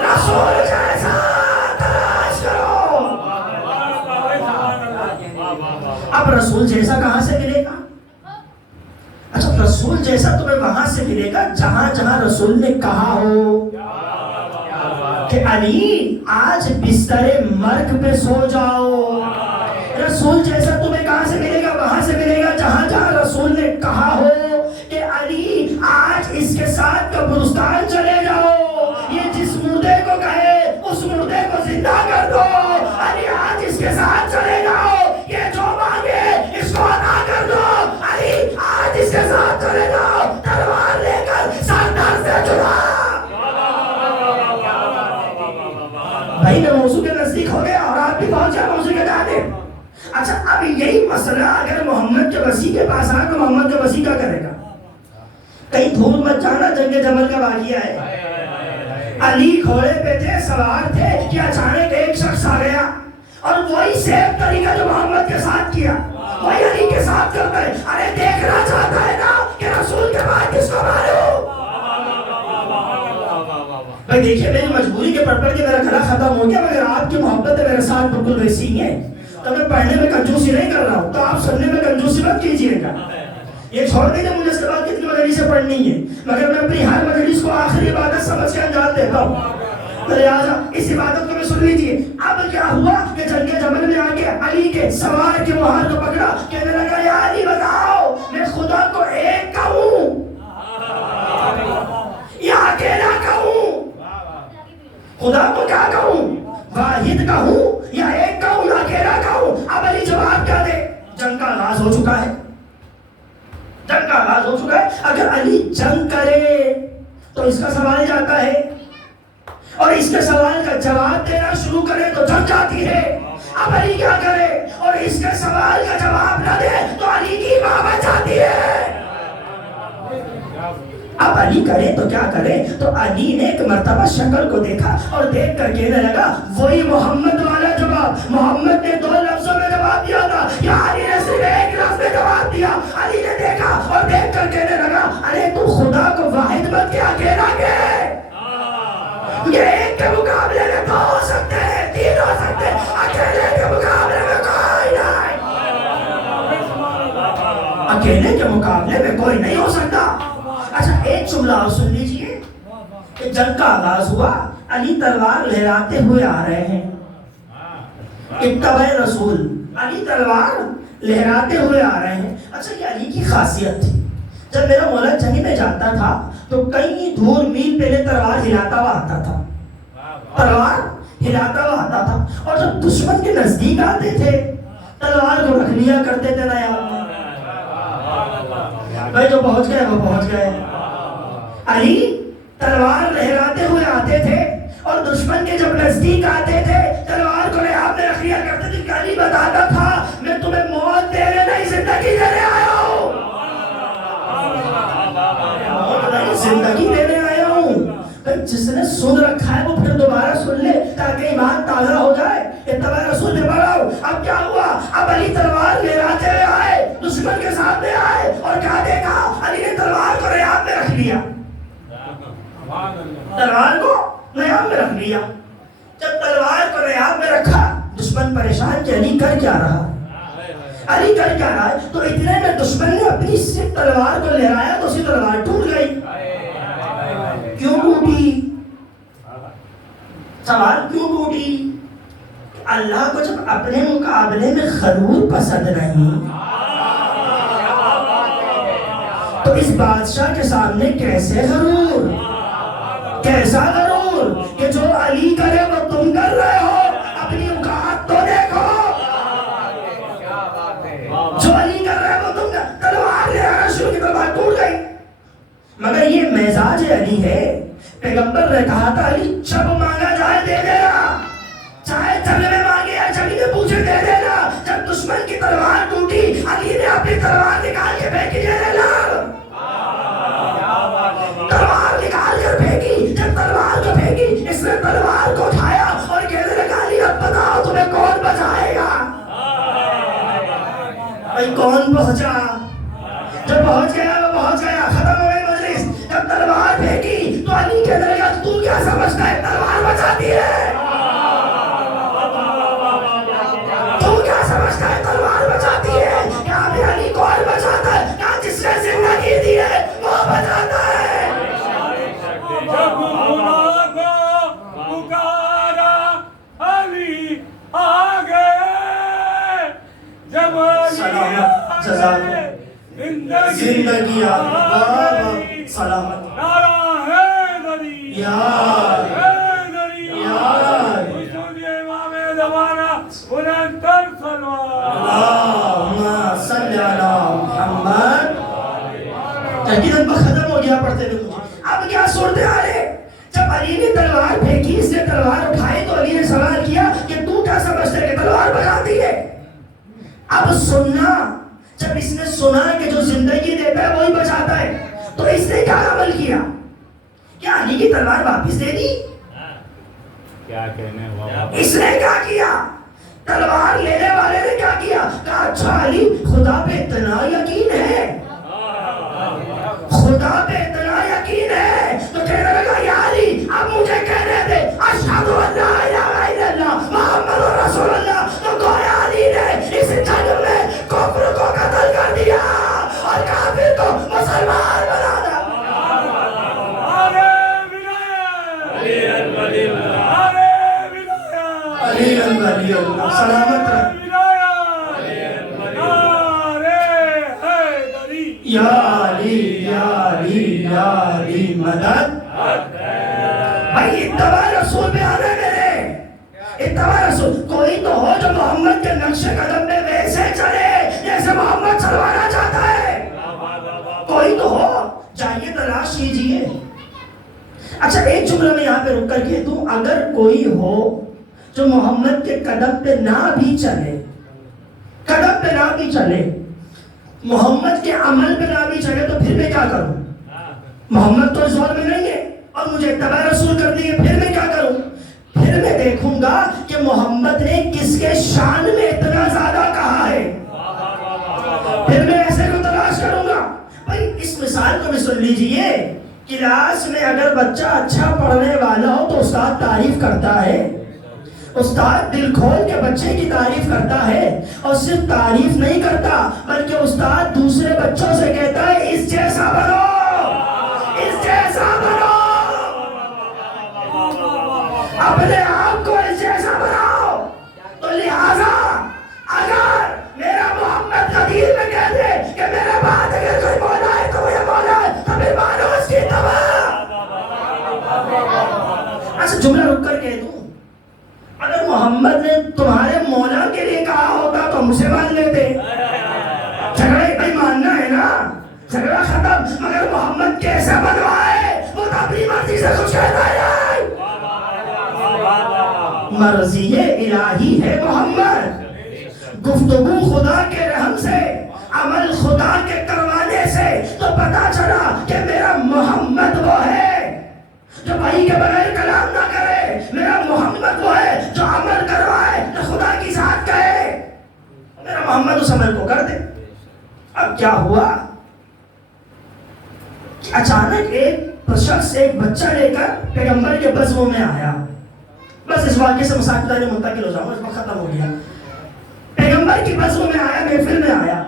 رسول جیسا تلاش کرو. اب رسول جیسا کہاں سے ملے گا؟ اچھا رسول جیسا تمہیں وہاں سے ملے گا جہاں جہاں رسول نے کہا ہو. کہ علی آج بستر مرگ پہ سو جاؤ. رسول جیسا تمہیں کہاں سے ملے گا؟ وہاں سے ملے گا جہاں جہاں رسول نے کہا ہو کہ علی آج اس کے ساتھ قبرستان چلے جاؤ. یہ جس مردے کو کہے اس مردے کو زندہ کر دو. علی آج اس کے ساتھ چلے جاؤ. یہ جو مانگے اس کو عطا کر دو. علی آج اس کے ساتھ چلے جاؤ. تلوار لے کر سردار سے چڑھا. بھائی میں موضوع کے نزدیک ہو گیا اور آپ بھی پہنچ جائے موضوع کے جانب. اچھا اب یہی مسئلہ اگر محمد کے وسیع کے پاس آئے تو محمد کے وسیع کیا کرے گا؟ کہیں بھول مت جانا جنگ جمل کا واقعہ ہے. علی گھوڑے پہ تھے، سوار تھے کہ اچانک ایک شخص آ گیا اور وہی سیم طریقہ جو محمد کے ساتھ کیا وہی علی کے ساتھ کرتا ہے. ارے دیکھنا چاہتا ہے نا کہ رسول کے بعد کس کو مارو. بھائی دیکھیے میری مجبوری کے پڑھ کے میرا گلا ختم ہو گیا، مگر آپ کی محبت میرے ساتھ بالکل ویسی ہی ہے. تو میں پڑھنے میں کنجوسی نہیں کر رہا ہوں تو آپ سننے میں کنجوسی مت کیجیے گا. یہ چھوڑ دیجیے مجھے اس کے بعد کتنی مجلس سے پڑھنی ہے، مگر میں اپنی ہر مجلس کو آخری عبادت سمجھ کے انجام دیتا ہوں. تو لہٰذا اس عبادت کو میں سن لیجیے. اب کیا ہوا کہ جنگ جمل میں آ کے علی کے سوار کے مہار کو پکڑا، کہنے لگا یا علی بتاؤ میں خدا کو ایک کہوں یا اکیلا کہوں؟ خدا کو کیا کہوں؟ واحد کہوں یا ایک کہوں یا اکیلا کہوں؟ اب علی جواب کیا دے؟ جنگ کا آغاز ہو چکا ہے. جنگ کا آغاز ہو چکا ہے. اگر علی جنگ کرے تو اس کا سوال جاتا ہے اور اس کے سوال کا جواب دینا شروع کرے تو جنگ جاتی ہے. اب علی کیا کرے؟ اور اس کے سوال کا جواب نہ دے تو علی کی ماں بچ جاتی ہے. اب علی کرے تو کیا کرے؟ تو علی نے ایک مرتبہ شکل کو دیکھا اور دیکھ کر کہنے لگا وہی محمد والا جواب. محمد نے 2 لفظوں میں جواب دیا تھا، یا علی نے صرف ایک لفظ میں جواب دیا. علی نے دیکھا اور دیکھ کر کہنے لگا ارے تو خدا کو واحد مت کے اکیلا کے. یہ ایک کے مقابلے میں 2 ہو سکتے ہیں، 3 ہو سکتے ہیں، اکیلے کے مقابلے میں کوئی نہیں. اکیلے کے مقابلے میں کوئی نہیں ہو سکتا. اچھا ایک جملہ اور سن لیجئے کہ جنگ کا آغاز ہوا، علی تلوار لہراتے ہوئے آ رہے ہیں. اتباع رسول، علی تلوار لہراتے ہوئے آ رہے ہیں. اچھا یہ علی کی خاصیت تھی، جب میرا مولا جنگ میں جاتا تھا تو کئی دور میل پہلے تلوار ہلاتا ہوا آتا تھا. تلوار ہلاتا ہوا آتا تھا اور جب دشمن کے نزدیک آتے تھے تلوار کو رکھ لیا کرتے تھے. نا یاد بھائی جو پہنچ گئے وہ پہنچ گئے. علی تلوار لہراتے ہوئے آتے تھے اور دشمن کے جب نزدیک آتے تھے تلوار کو لحاظ میں رکھ لیا کرتے تھے. علی بتاتا تھا میں تمہیں موت دینے نہیں زندگی دینے آیا ہوں. موت نہیں زندگی دینے آیا ہوں. جس نے سن رکھا ہے وہ پھر دوبارہ سن لے تاکہ ایمان تازہ ہو جائے. اتباع رسول میں پڑھا ہوں. اب کیا ہوا؟ اب علی تلوار لہراتے ہوئے آئے، دشمن کے سامنے آئے اور کیا دیکھا؟ علی نے تلوار کو ریاض میں رکھ لیا. تلوار کو ریاض میں رکھ لیا. جب تلوار کو ریاض میں رکھا دشمن پریشان کہ علی کر کیا رہا، علی کر کیا رہا ہے. تو اتنے میں دشمن نے اپنی صرف تلوار کو لہرایا تو اسی تلوار ٹوٹ گئی. کیوں ٹوٹی؟ سوال کیوں ٹوٹی؟ اللہ کو جب اپنے مقابلے میں غرور پسند نہیں تو اس بادشاہ کے سامنے کیسے غرور؟ کیسا غرور کہ جو علی کرے وہ تم کر رہے ہو؟ اپنی اوقات تو دیکھو. جو علی کر رہے وہ تم تلوار لے آنا شروع کی، تلوار ٹوٹ گئی. مگر یہ مزاج علی ہے. پیغمبر نے کہا تھا علی جب مانگا جائے دے دینا، چاہے جنگ میں مانگے یا جنگ میں پوچھے دے دینا. جب دشمن کی تلوار ٹوٹی علی نے اپنی تلوار نکال کے پھینکی. تلوار نکال کر پھینکی. جب تلوار کو پھینکی اس نے تلوار کو اٹھایا اور کہنے لگا علی اب بتاؤ تمہیں کون بچائے گا؟ بھائی کون پہنچا؟ جب پہنچ گیا وہ پہنچ گیا، ختم ہو گئی مجلس. جب تلوار پھینکی تو علی کہنے لگا تو کیا سمجھتا ہے تلوار بچاتی ہے؟ تو کیا سمجھتا ہے تلوار بچاتی ہے؟ کیا میرا علی کون بچاتا ہے؟ کیا جس نے زندگی دی ہے وہ بچاتا ہے؟ جب خدا کو پکار سلامت نعرہ حیدری حیدری حضور امام زمانہ بلندتر سلوات اللہم صلی علی محمد. یقیناً ختم ہو گیا پڑھتے ہوئے مجھے. اب کیا صورتحال ہے؟ جب علی نے تلوار پھینکی، اس نے تلوار اٹھائی تو علی نے سوال کیا کہ تو کیا سمجھتے کہ تلوار بجاتی ہے؟ اب سننا، جب اس نے سنا کہ جو زندگی دیتا ہے وہی بچاتا ہے، تو اس نے کیا عمل کیا؟ کیا علی کی تلوار واپس دے دی؟ کیا کہنے ہوا؟ اس نے کیا کیا؟ تلوار لینے والے نے کیا کیا؟ کہا اچھا علی خدا پہ اتنا یقین ہے، خدا پہ اتنا یقین ہے، تو کہنے لگا یا علی اب مجھے کہنے دے اشہد ان لا الہ الا اللہ محمد رسول اللہ. تو گویا علی نے اس جنگ میں کفر کو قتل کر دیا اور کافر کو مسلمان بنا دیا. علی ولی اللہ سلامت رہے. یا علی یا علی یا علی مدد. بھائی اتباع رسول پہ آنے میرے، اتباع رسول. کوئی تو ہو جو محمد کے نقش قدم میں ویسے چلے جیسے محمد چلوانا چاہتا ہے. کوئی تو ہو، جائیے تلاش کیجئے. اچھا ایک جملہ میں یہاں پہ رک کر کہہ دوں، اگر کوئی ہو جو محمد کے قدم پہ نہ بھی چلے، قدم پہ نہ بھی چلے، محمد کے عمل پہ نہ بھی چلے، تو پھر میں کیا کروں؟ محمد تو اس دور میں نہیں ہے اور مجھے اتباع رسول کرنی ہے، پھر میں کیا کروں؟ پھر میں دیکھوں گا کہ محمد نے کس کے شان میں اتنا زیادہ کہا ہے، پھر میں ایسے کو تلاش کروں گا. بھائی اس مثال کو بھی سن لیجئے. کلاس میں اگر بچہ اچھا پڑھنے والا ہو تو استاد تعریف کرتا ہے، استاد دل کھول کے بچے کی تعریف کرتا ہے، اور صرف تعریف نہیں کرتا بلکہ استاد دوسرے بچوں سے کہتا ہے اس جیسا بنو، اس جیسا بنو، اپنے آپ کو اس جیسا بناؤ. تو لہذا اگر میرا محمد قدیر میں کہہ دے کہ میرے بعد اگر کوئی مولا ہے تو وہ مولا ہے، تو پھر مانو اس کی اتباع. اچھا جملہ رک کر کہہ دوں، اگر محمد نے تمہارے مولا کے لیے کہا ہوتا تو مجھے مان لیتے. جھگڑا بھائی ماننا ہے نا، جھگڑا ختم. مگر محمد کیسا بنوائے، وہ تو اپنی مرضی سے کچھ کہتا ہے. مرضی الہی ہے محمد، گفتگو خدا کے رحم سے، عمل خدا کے کروانے سے. تو پتا چلا کہ میرا محمد وہ ہے جو بھائی کے بغیر کلام نہ کرے، میرا محمد وہ ہے جو عمل کروائے تو خدا کی ذات کہے. میرا محمد اس عمل کو کر دے. اب کیا ہوا کہ اچانک ایک شخص ایک بچہ لے کر پیغمبر کے بزموں میں آیا. بس اس واقعے سے مساقدہ نے منتقل ہو جاؤں، اس وقت ختم ہو گیا. پیغمبر کی بزموں میں آیا، محفل میں آیا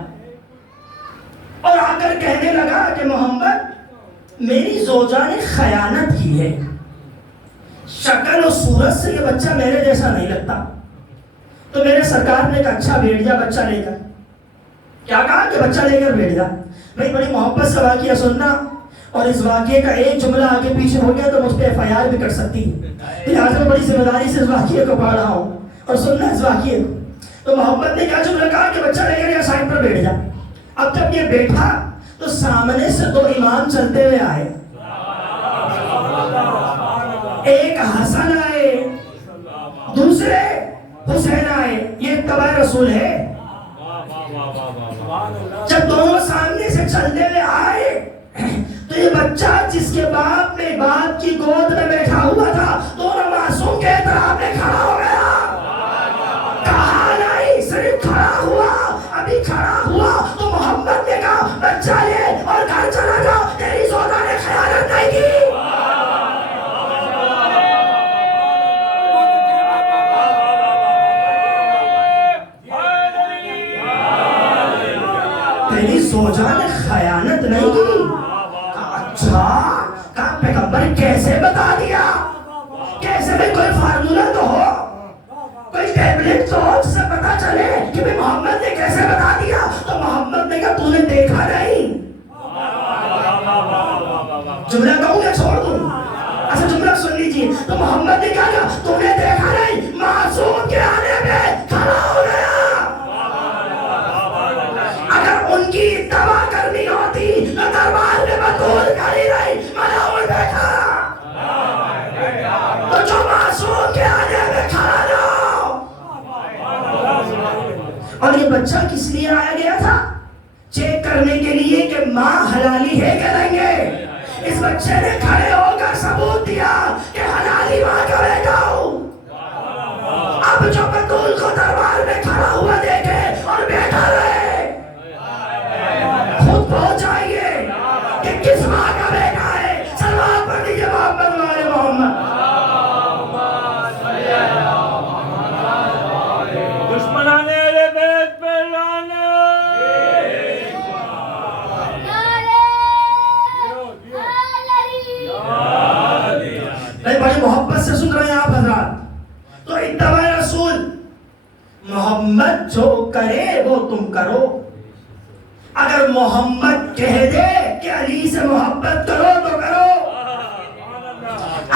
اور آ کر کہنے لگا کہ محمد میری زوجہ نے خیانت کی ہے، شکل و صورت سے یہ بچہ میرے جیسا نہیں لگتا. تو میرے سرکار نے کہا اچھا بیٹھ جا بچہ لے کر. کیا کہا کہ بچہ لے کر بیٹھ جا. بھائی بڑی محبت سے واقعہ سننا، اور اس واقعے کا ایک جملہ آگے پیچھے ہو گیا تو مجھ پہ FIR بھی کر سکتی ہے. لہٰذا میں بڑی ذمہ داری سے اس واقعے کو پڑھ رہا ہوں اور سننا اس واقعے کو. تو محمد نے کیا جملہ کہا کہ بچہ لے کر یا سائڈ پر بیٹھ جا. اب جب یہ بیٹھا تو سامنے سے دو امام چلتے ہوئے آئے. ایک حسن آئے، دوسرے حسین آئے. یہ اتباع رسول ہے. جب دونوں سامنے سے چلتے ہوئے آئے تو یہ بچہ جس کے باپ میں باپ کی گود میں بیٹھا ہوا تھا، دونوں معصوم کے احترام میں کھڑا ہو گیا. کہا نہیں، صرف کھڑا ہوا. ابھی کھڑا ہوا تو محمد نے کہا بچہ لے اور گھر چلا جا، تیری زوجہ نے خیانت نہیں کی. تیری زوجہ نے خیانت نہیں کی. اچھا کہا پیغمبر کیسے بتا دیا؟ کیسے بھی کوئی فارمولہ تو ہو، کوئی ٹیبلٹ تو ہو جس سے پتا چلے کہ بھی محمد نے کیسے بتا دیا. تو محمد نے کہا تو نے دیکھا نہیں. جملہ کہوں یا چھوڑ دوں؟ اچھا جملہ سن لیجیے. تو محمد نے کہا تو نے دیکھا نہیں معصوم کے آنے میں کھڑا ہو گیا. اگر ان کی اتباع کرنی ہوتی تو دربار میں بطول کھڑی رہی ملعون بیٹھا. تو جو معصوم کے آنے میں کھڑا رہو. اور یہ بچہ کس لیے آیا گیا تھا؟ چیک کرنے کے لیے کہ ماں حلالی ہے کہ نہیں ہے. اس بچے نے کھڑے ہو کر ثبوت دیا کہ حلالی ماں کا بیٹا ہوں. اب جو بطول کو دربار میں کھڑا ہوا دیکھے اور بیٹھا رہے خود پہنچ جائیے کہ کس ماں کا بیٹا ہے. سلام پڑھ دیجیے محمد والے محمد. دشمنان اہل بیت پہ لعنت. بڑی محبت سے سن رہے ہیں آپ حضرات. تو اتباع رسول محمد جو کرے وہ تم کرو. اگر محمد کہہ دے کہ علی سے محبت کرو تو کرو.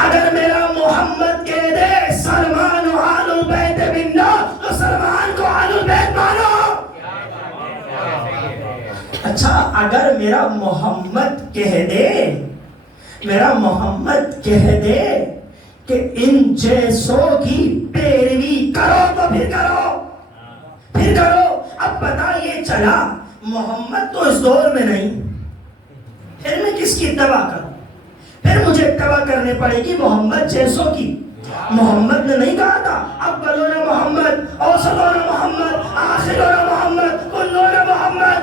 اگر میرا محمد کہہ دے سلمان و آل البیت منا تو سلمان کو آل البیت مانو. اچھا اگر میرا محمد کہہ دے کہ ان جیسوں کی پیروی کرو تو پھر کرو. اب پتہ یہ چلا محمد تو اس دور میں نہیں, پھر میں کس کی اتباع کروں؟ پھر مجھے اتباع کرنے پڑے گی محمد جیسوں کی. محمد نے نہیں کہا تھا اولون محمد اوسطون محمد آخرون محمد کلون محمد.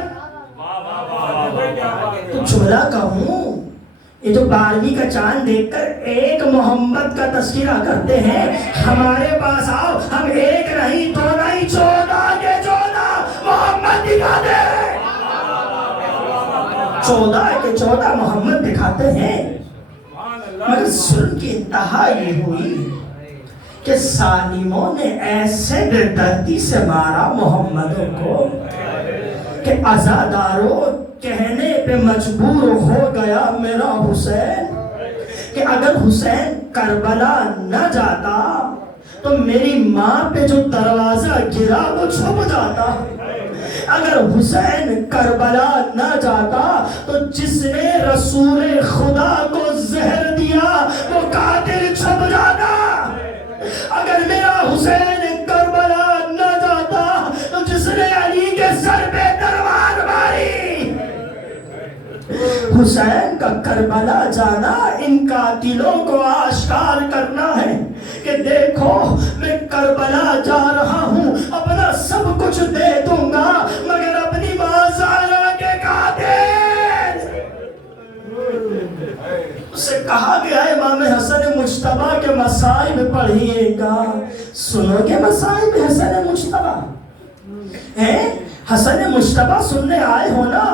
تو جملہ کہوں یہ جو 12ویں کا چاند دیکھ کر ایک محمد کا تذکرہ کرتے ہیں. ہمارے پاس آؤ, ہم ایک نہیں دو نہیں 14 کے 14 محمد دکھا دے. 14 کے 14 محمد دکھاتے ہیں. مگر ظلم کی انتہا یہ ہوئی کہ ظالموں نے ایسے بے دردی سے مارا محمدوں کو کہ عزاداروں کہنے پہ مجبور ہو گیا میرا حسین کہ اگر حسین کربلا نہ جاتا تو میری ماں پہ جو دروازہ گرا وہ چھپ جاتا. اگر حسین کربلا نہ جاتا تو جس نے رسول خدا کو زہر دیا وہ قاتل چھپ جاتا. اگر میرا حسین کربلا نہ جاتا تو جس نے علی کے سر پہ تلوار ماری. حسین کا کربلا جانا ان قاتلوں کو آشکار کرنا ہے کہ دیکھو میں کربلا جا رہا ہوں, اپنا سب کچھ دے دوں گا مگر اپنی ماں زہرا کے قاتل. اسے کہا گیا ہے امام حسن مجتبیٰ کے مصائب پڑھیے گا. سنو گے مصائب حسن مجتبیٰ ہیں؟ حسن مجتبیٰ سننے آئے ہو نا,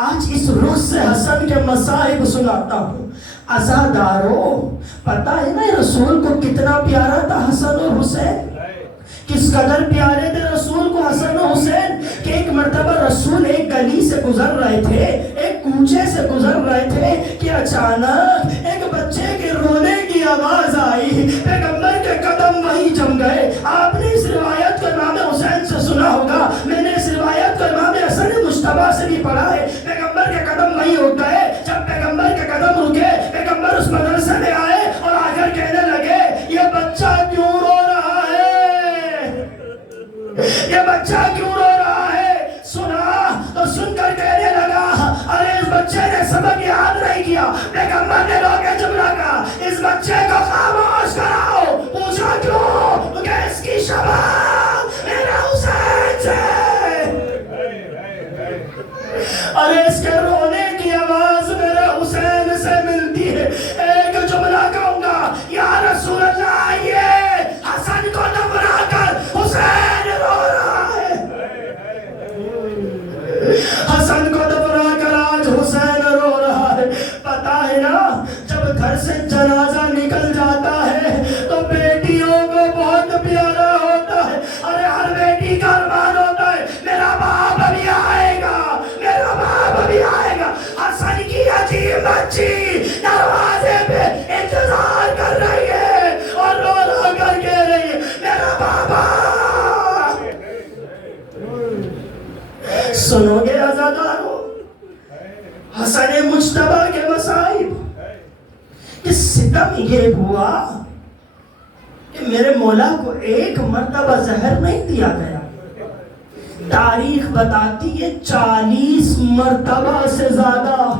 آج اس روح سے حسن کے مصائب سناتا ہوں. عزاداروں پتہ ہے نا رسول کو کتنا پیارا تھا حسن اور حسین, کس قدر پیارے تھے رسول کو حسن و حسین کہ ایک مرتبہ رسول ایک گلی سے گزر رہے تھے, ایک کوچے سے گزر رہے تھے کہ اچانک ایک بچے کے رونے کی آواز آئی. پیغمبر کے قدم وہیں جم گئے. آپ نے اس روایت کو امام حسین سے سنا ہوگا, میں نے اس روایت کو امام حسن مجتبیٰ سے بھی پڑھا ہے. پیغمبر کے قدم وہیں رک گئے. جب پیغمبر کے قدم رکے پیغمبر اس مدرسے میں آئے اور آ کر کہنے لگے یہ بچہ کیوں رو رہا ہے, یہ بچہ کیوں رو رہا ہے. سنا تو سن کر کہنے لگا ارے اس بچے نے سبق یاد نہیں کیا. پیغمبر نے روکے جملہ کہا اس بچے کو خاموش کراؤ. پوچھا کیوں؟ کہ اس کی شباب میرے حسین سے, ارے اس کے رونے کی آواز میرے حسین سے ملتی ہے. ایک جملہ کہوں گا یا رسول اللہ آئیے حسن کو دفنا کر حسین رو رہا ہے. حسن کو دفنا کر آج حسین رو رہا ہے. پتہ ہے نا جب گھر سے جنازہ نکل جاتا ہے تو بیٹیوں کو بہت پیارا ہوتا ہے. ارے ہر بیٹی کا ارمان ہوتا ہے میرا باپ ابھی آئے گا, میرا باپ ابھی آئے گا. حسن کی عجیب بچی مجتبی کے مصائب کہ ستم یہ ہوا کہ میرے مولا کو ایک مرتبہ زہر نہیں دیا گیا، تاریخ بتاتی ہے 40 مرتبہ سے زیادہ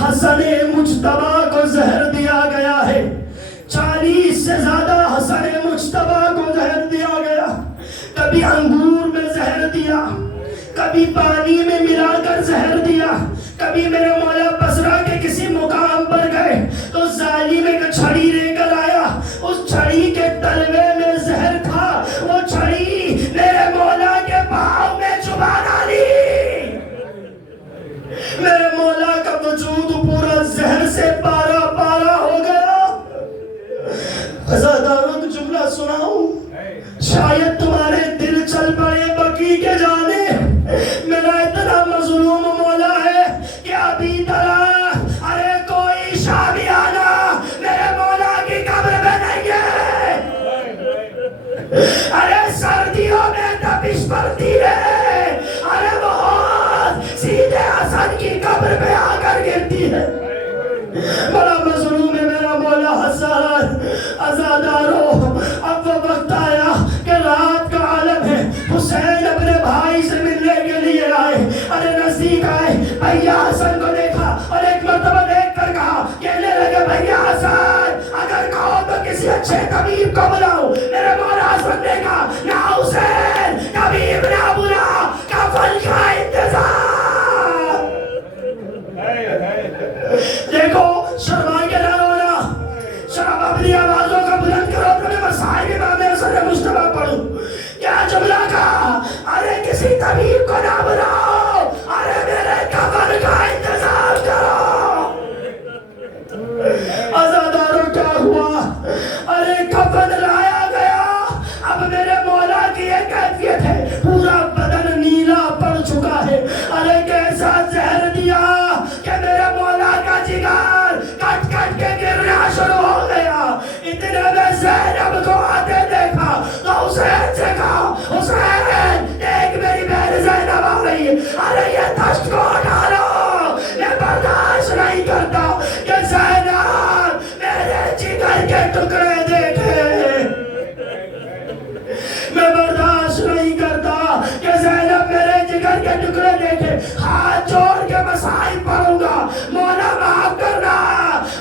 حسن مجتبی کو زہر دیا گیا ہے، 40 سے زیادہ حسن مجتبی کو زہر دیا گیا۔ کبھی انگور میں زہر دیا، کبھی پانی میں ملا کر زہر دیا، کبھی میرے مولا بصرہ کے کسی مقام پر گئے تو ظالم ایک چھڑی لے کر آیا، اس چھڑی کے تلوے میں زہر تھا، وہ چھڑی میرے مولا کے پاؤں میں چبا ڈالی، میرے مولا کا وجود پورا زہر سے پارا پارا ہو گیا۔ عزاداروں کو جملہ سناؤں، شاید تمہارے دل چل پڑے بقی کے جانے، میرا اتنا مظلوم مولا ہے کہ ابھی طرح ارے کوئی شامیانہ میرے مولا کی قبر میں نہیں ہے، ارے سردیوں میں تپش پڑتی ہے، ارے بہت سیدھے حسن کی قبر میں آ کر گرتی ہے، بڑا مظلوم ہے میرا مولا حسن۔ عزاداروں اب وہ وقت آیا کہ رات کا عالم ہے، حسین اپنے بھائی سے ملنے کے لیے آئے، ارے نزدیک آئے، بھیا حسن کو دیکھا اور ایک مرتبہ دیکھ کر کہا، کہنے لگے بھیا حسن اگر کہو تو کسی اچھے طبیب کو بلاؤ۔ میرے مولا حسن نے کہا نہ حسین، طبیب نہ بلا، کفن کا انتظار۔ دیکھو شرما کے نہ رونا، شراب اپنی آوازوں کا بلند کرو، اپنے مسائل امام حسن مجتبی پڑھو۔ کیا جملہ کہا؟ ارے کسی طبیب کو نہ بلاؤ، ارے میرے کفن کا انتظار کرو۔ عزاداروں کیا ہوا؟ ارے کفن لایا گیا، اب میرے مولا کی ایک کیفیت ہے، پورا بدن نیلا پڑ چکا ہے، ارے کیسا زہر دیا کہ میرے مولا کا جگر کٹ کٹ کے گرنا شروع ہو گیا۔ اتنے میں زینب کو آتے دیکھا تو حسین سے کہا حسین دیکھ میری بہن زینب آ رہی ہے، ارے یہ دشت کو ڈالو، میں برداشت نہیں کرتا کہ زینب میرے جگر کے ٹکڑے دیکھے، میں برداشت نہیں کرتا کہ زینب میرے جگر کے ٹکڑے دیکھے، ہاتھ جوڑ کے مسائل پڑھوں گا، مولا معاف کرنا،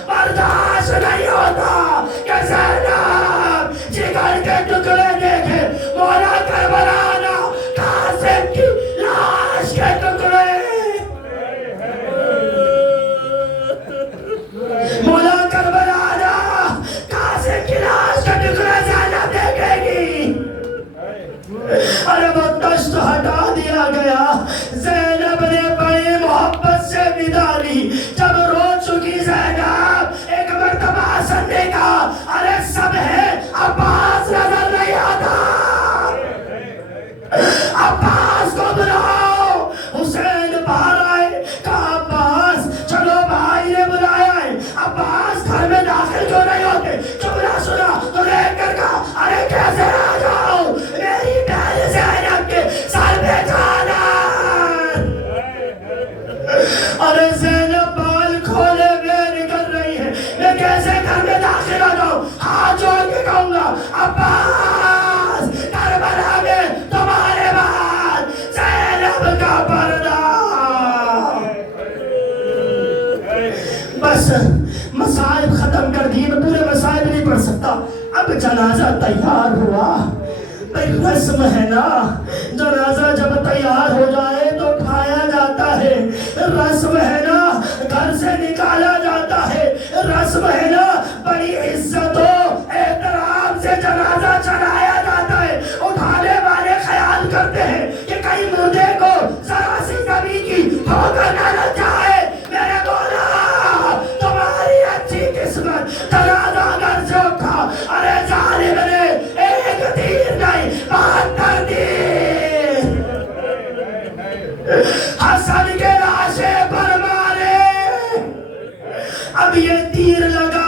برداشت نہیں ہوتا کہ زینب جگر کے ٹکڑے دیکھے، مولا کربلا نا قاسم کی لاش کے ٹکڑے، مولا کربلا نا قاسم کی لاش کے ٹکڑے زینب دیکھے گی۔ ارے وہ دشت ہٹا دیا گیا، زینب نے بڑی محبت سے ودا لی، جب رو چکی زینب ایک مرتبہ حسن نے کہا ارے سب ہے عباس نظر نہیں آتا، عباس کو بلاؤ۔ حسین باہر آئے، کہا عباس چلو بھائی نے بلایا ہے، عباس گھر میں داخل کیوں نہیں ہوتے؟ جملہ سنا تو دیکھ کر کہا ارے کیسے آ جاؤ، میری بہن زینب کے سر پہ جانا، ارے زینب بال کھولے ہوئے نکل رہی ہے، میں کیسے گھر میں داخل ہو جاؤں؟ ہاتھ جوڑ کے کہوں گا عباس کربلا میں تمہارے بعد زینب کا پردہ۔ بس مسائل ختم کر دیے، میں پورے مسائل نہیں پڑھ سکتا۔ اب جنازہ تیار ہوا، رسم ہے نا، جنازہ جب تیار ہو جائے تو اٹھایا جاتا ہے، رسم ہے نا، گھر سے نکالا جاتا ہے، رسم ہے نا، بڑی عزت و احترام سے جنازہ چڑھایا جاتا ہے۔ اٹھانے والے خیال کرتے ہیں کہ کہیں مردے کو ذرا سی کبھی کی ٹھوکر نہ لگ جائے، میرے مولا تمہاری اچھی قسمت، جنازہ گھر سے اٹھا، ارے ظالم نے ایک تیر نہیں 72 تیر حسن کے لاشے پر مارے، اب یہ تیر لگا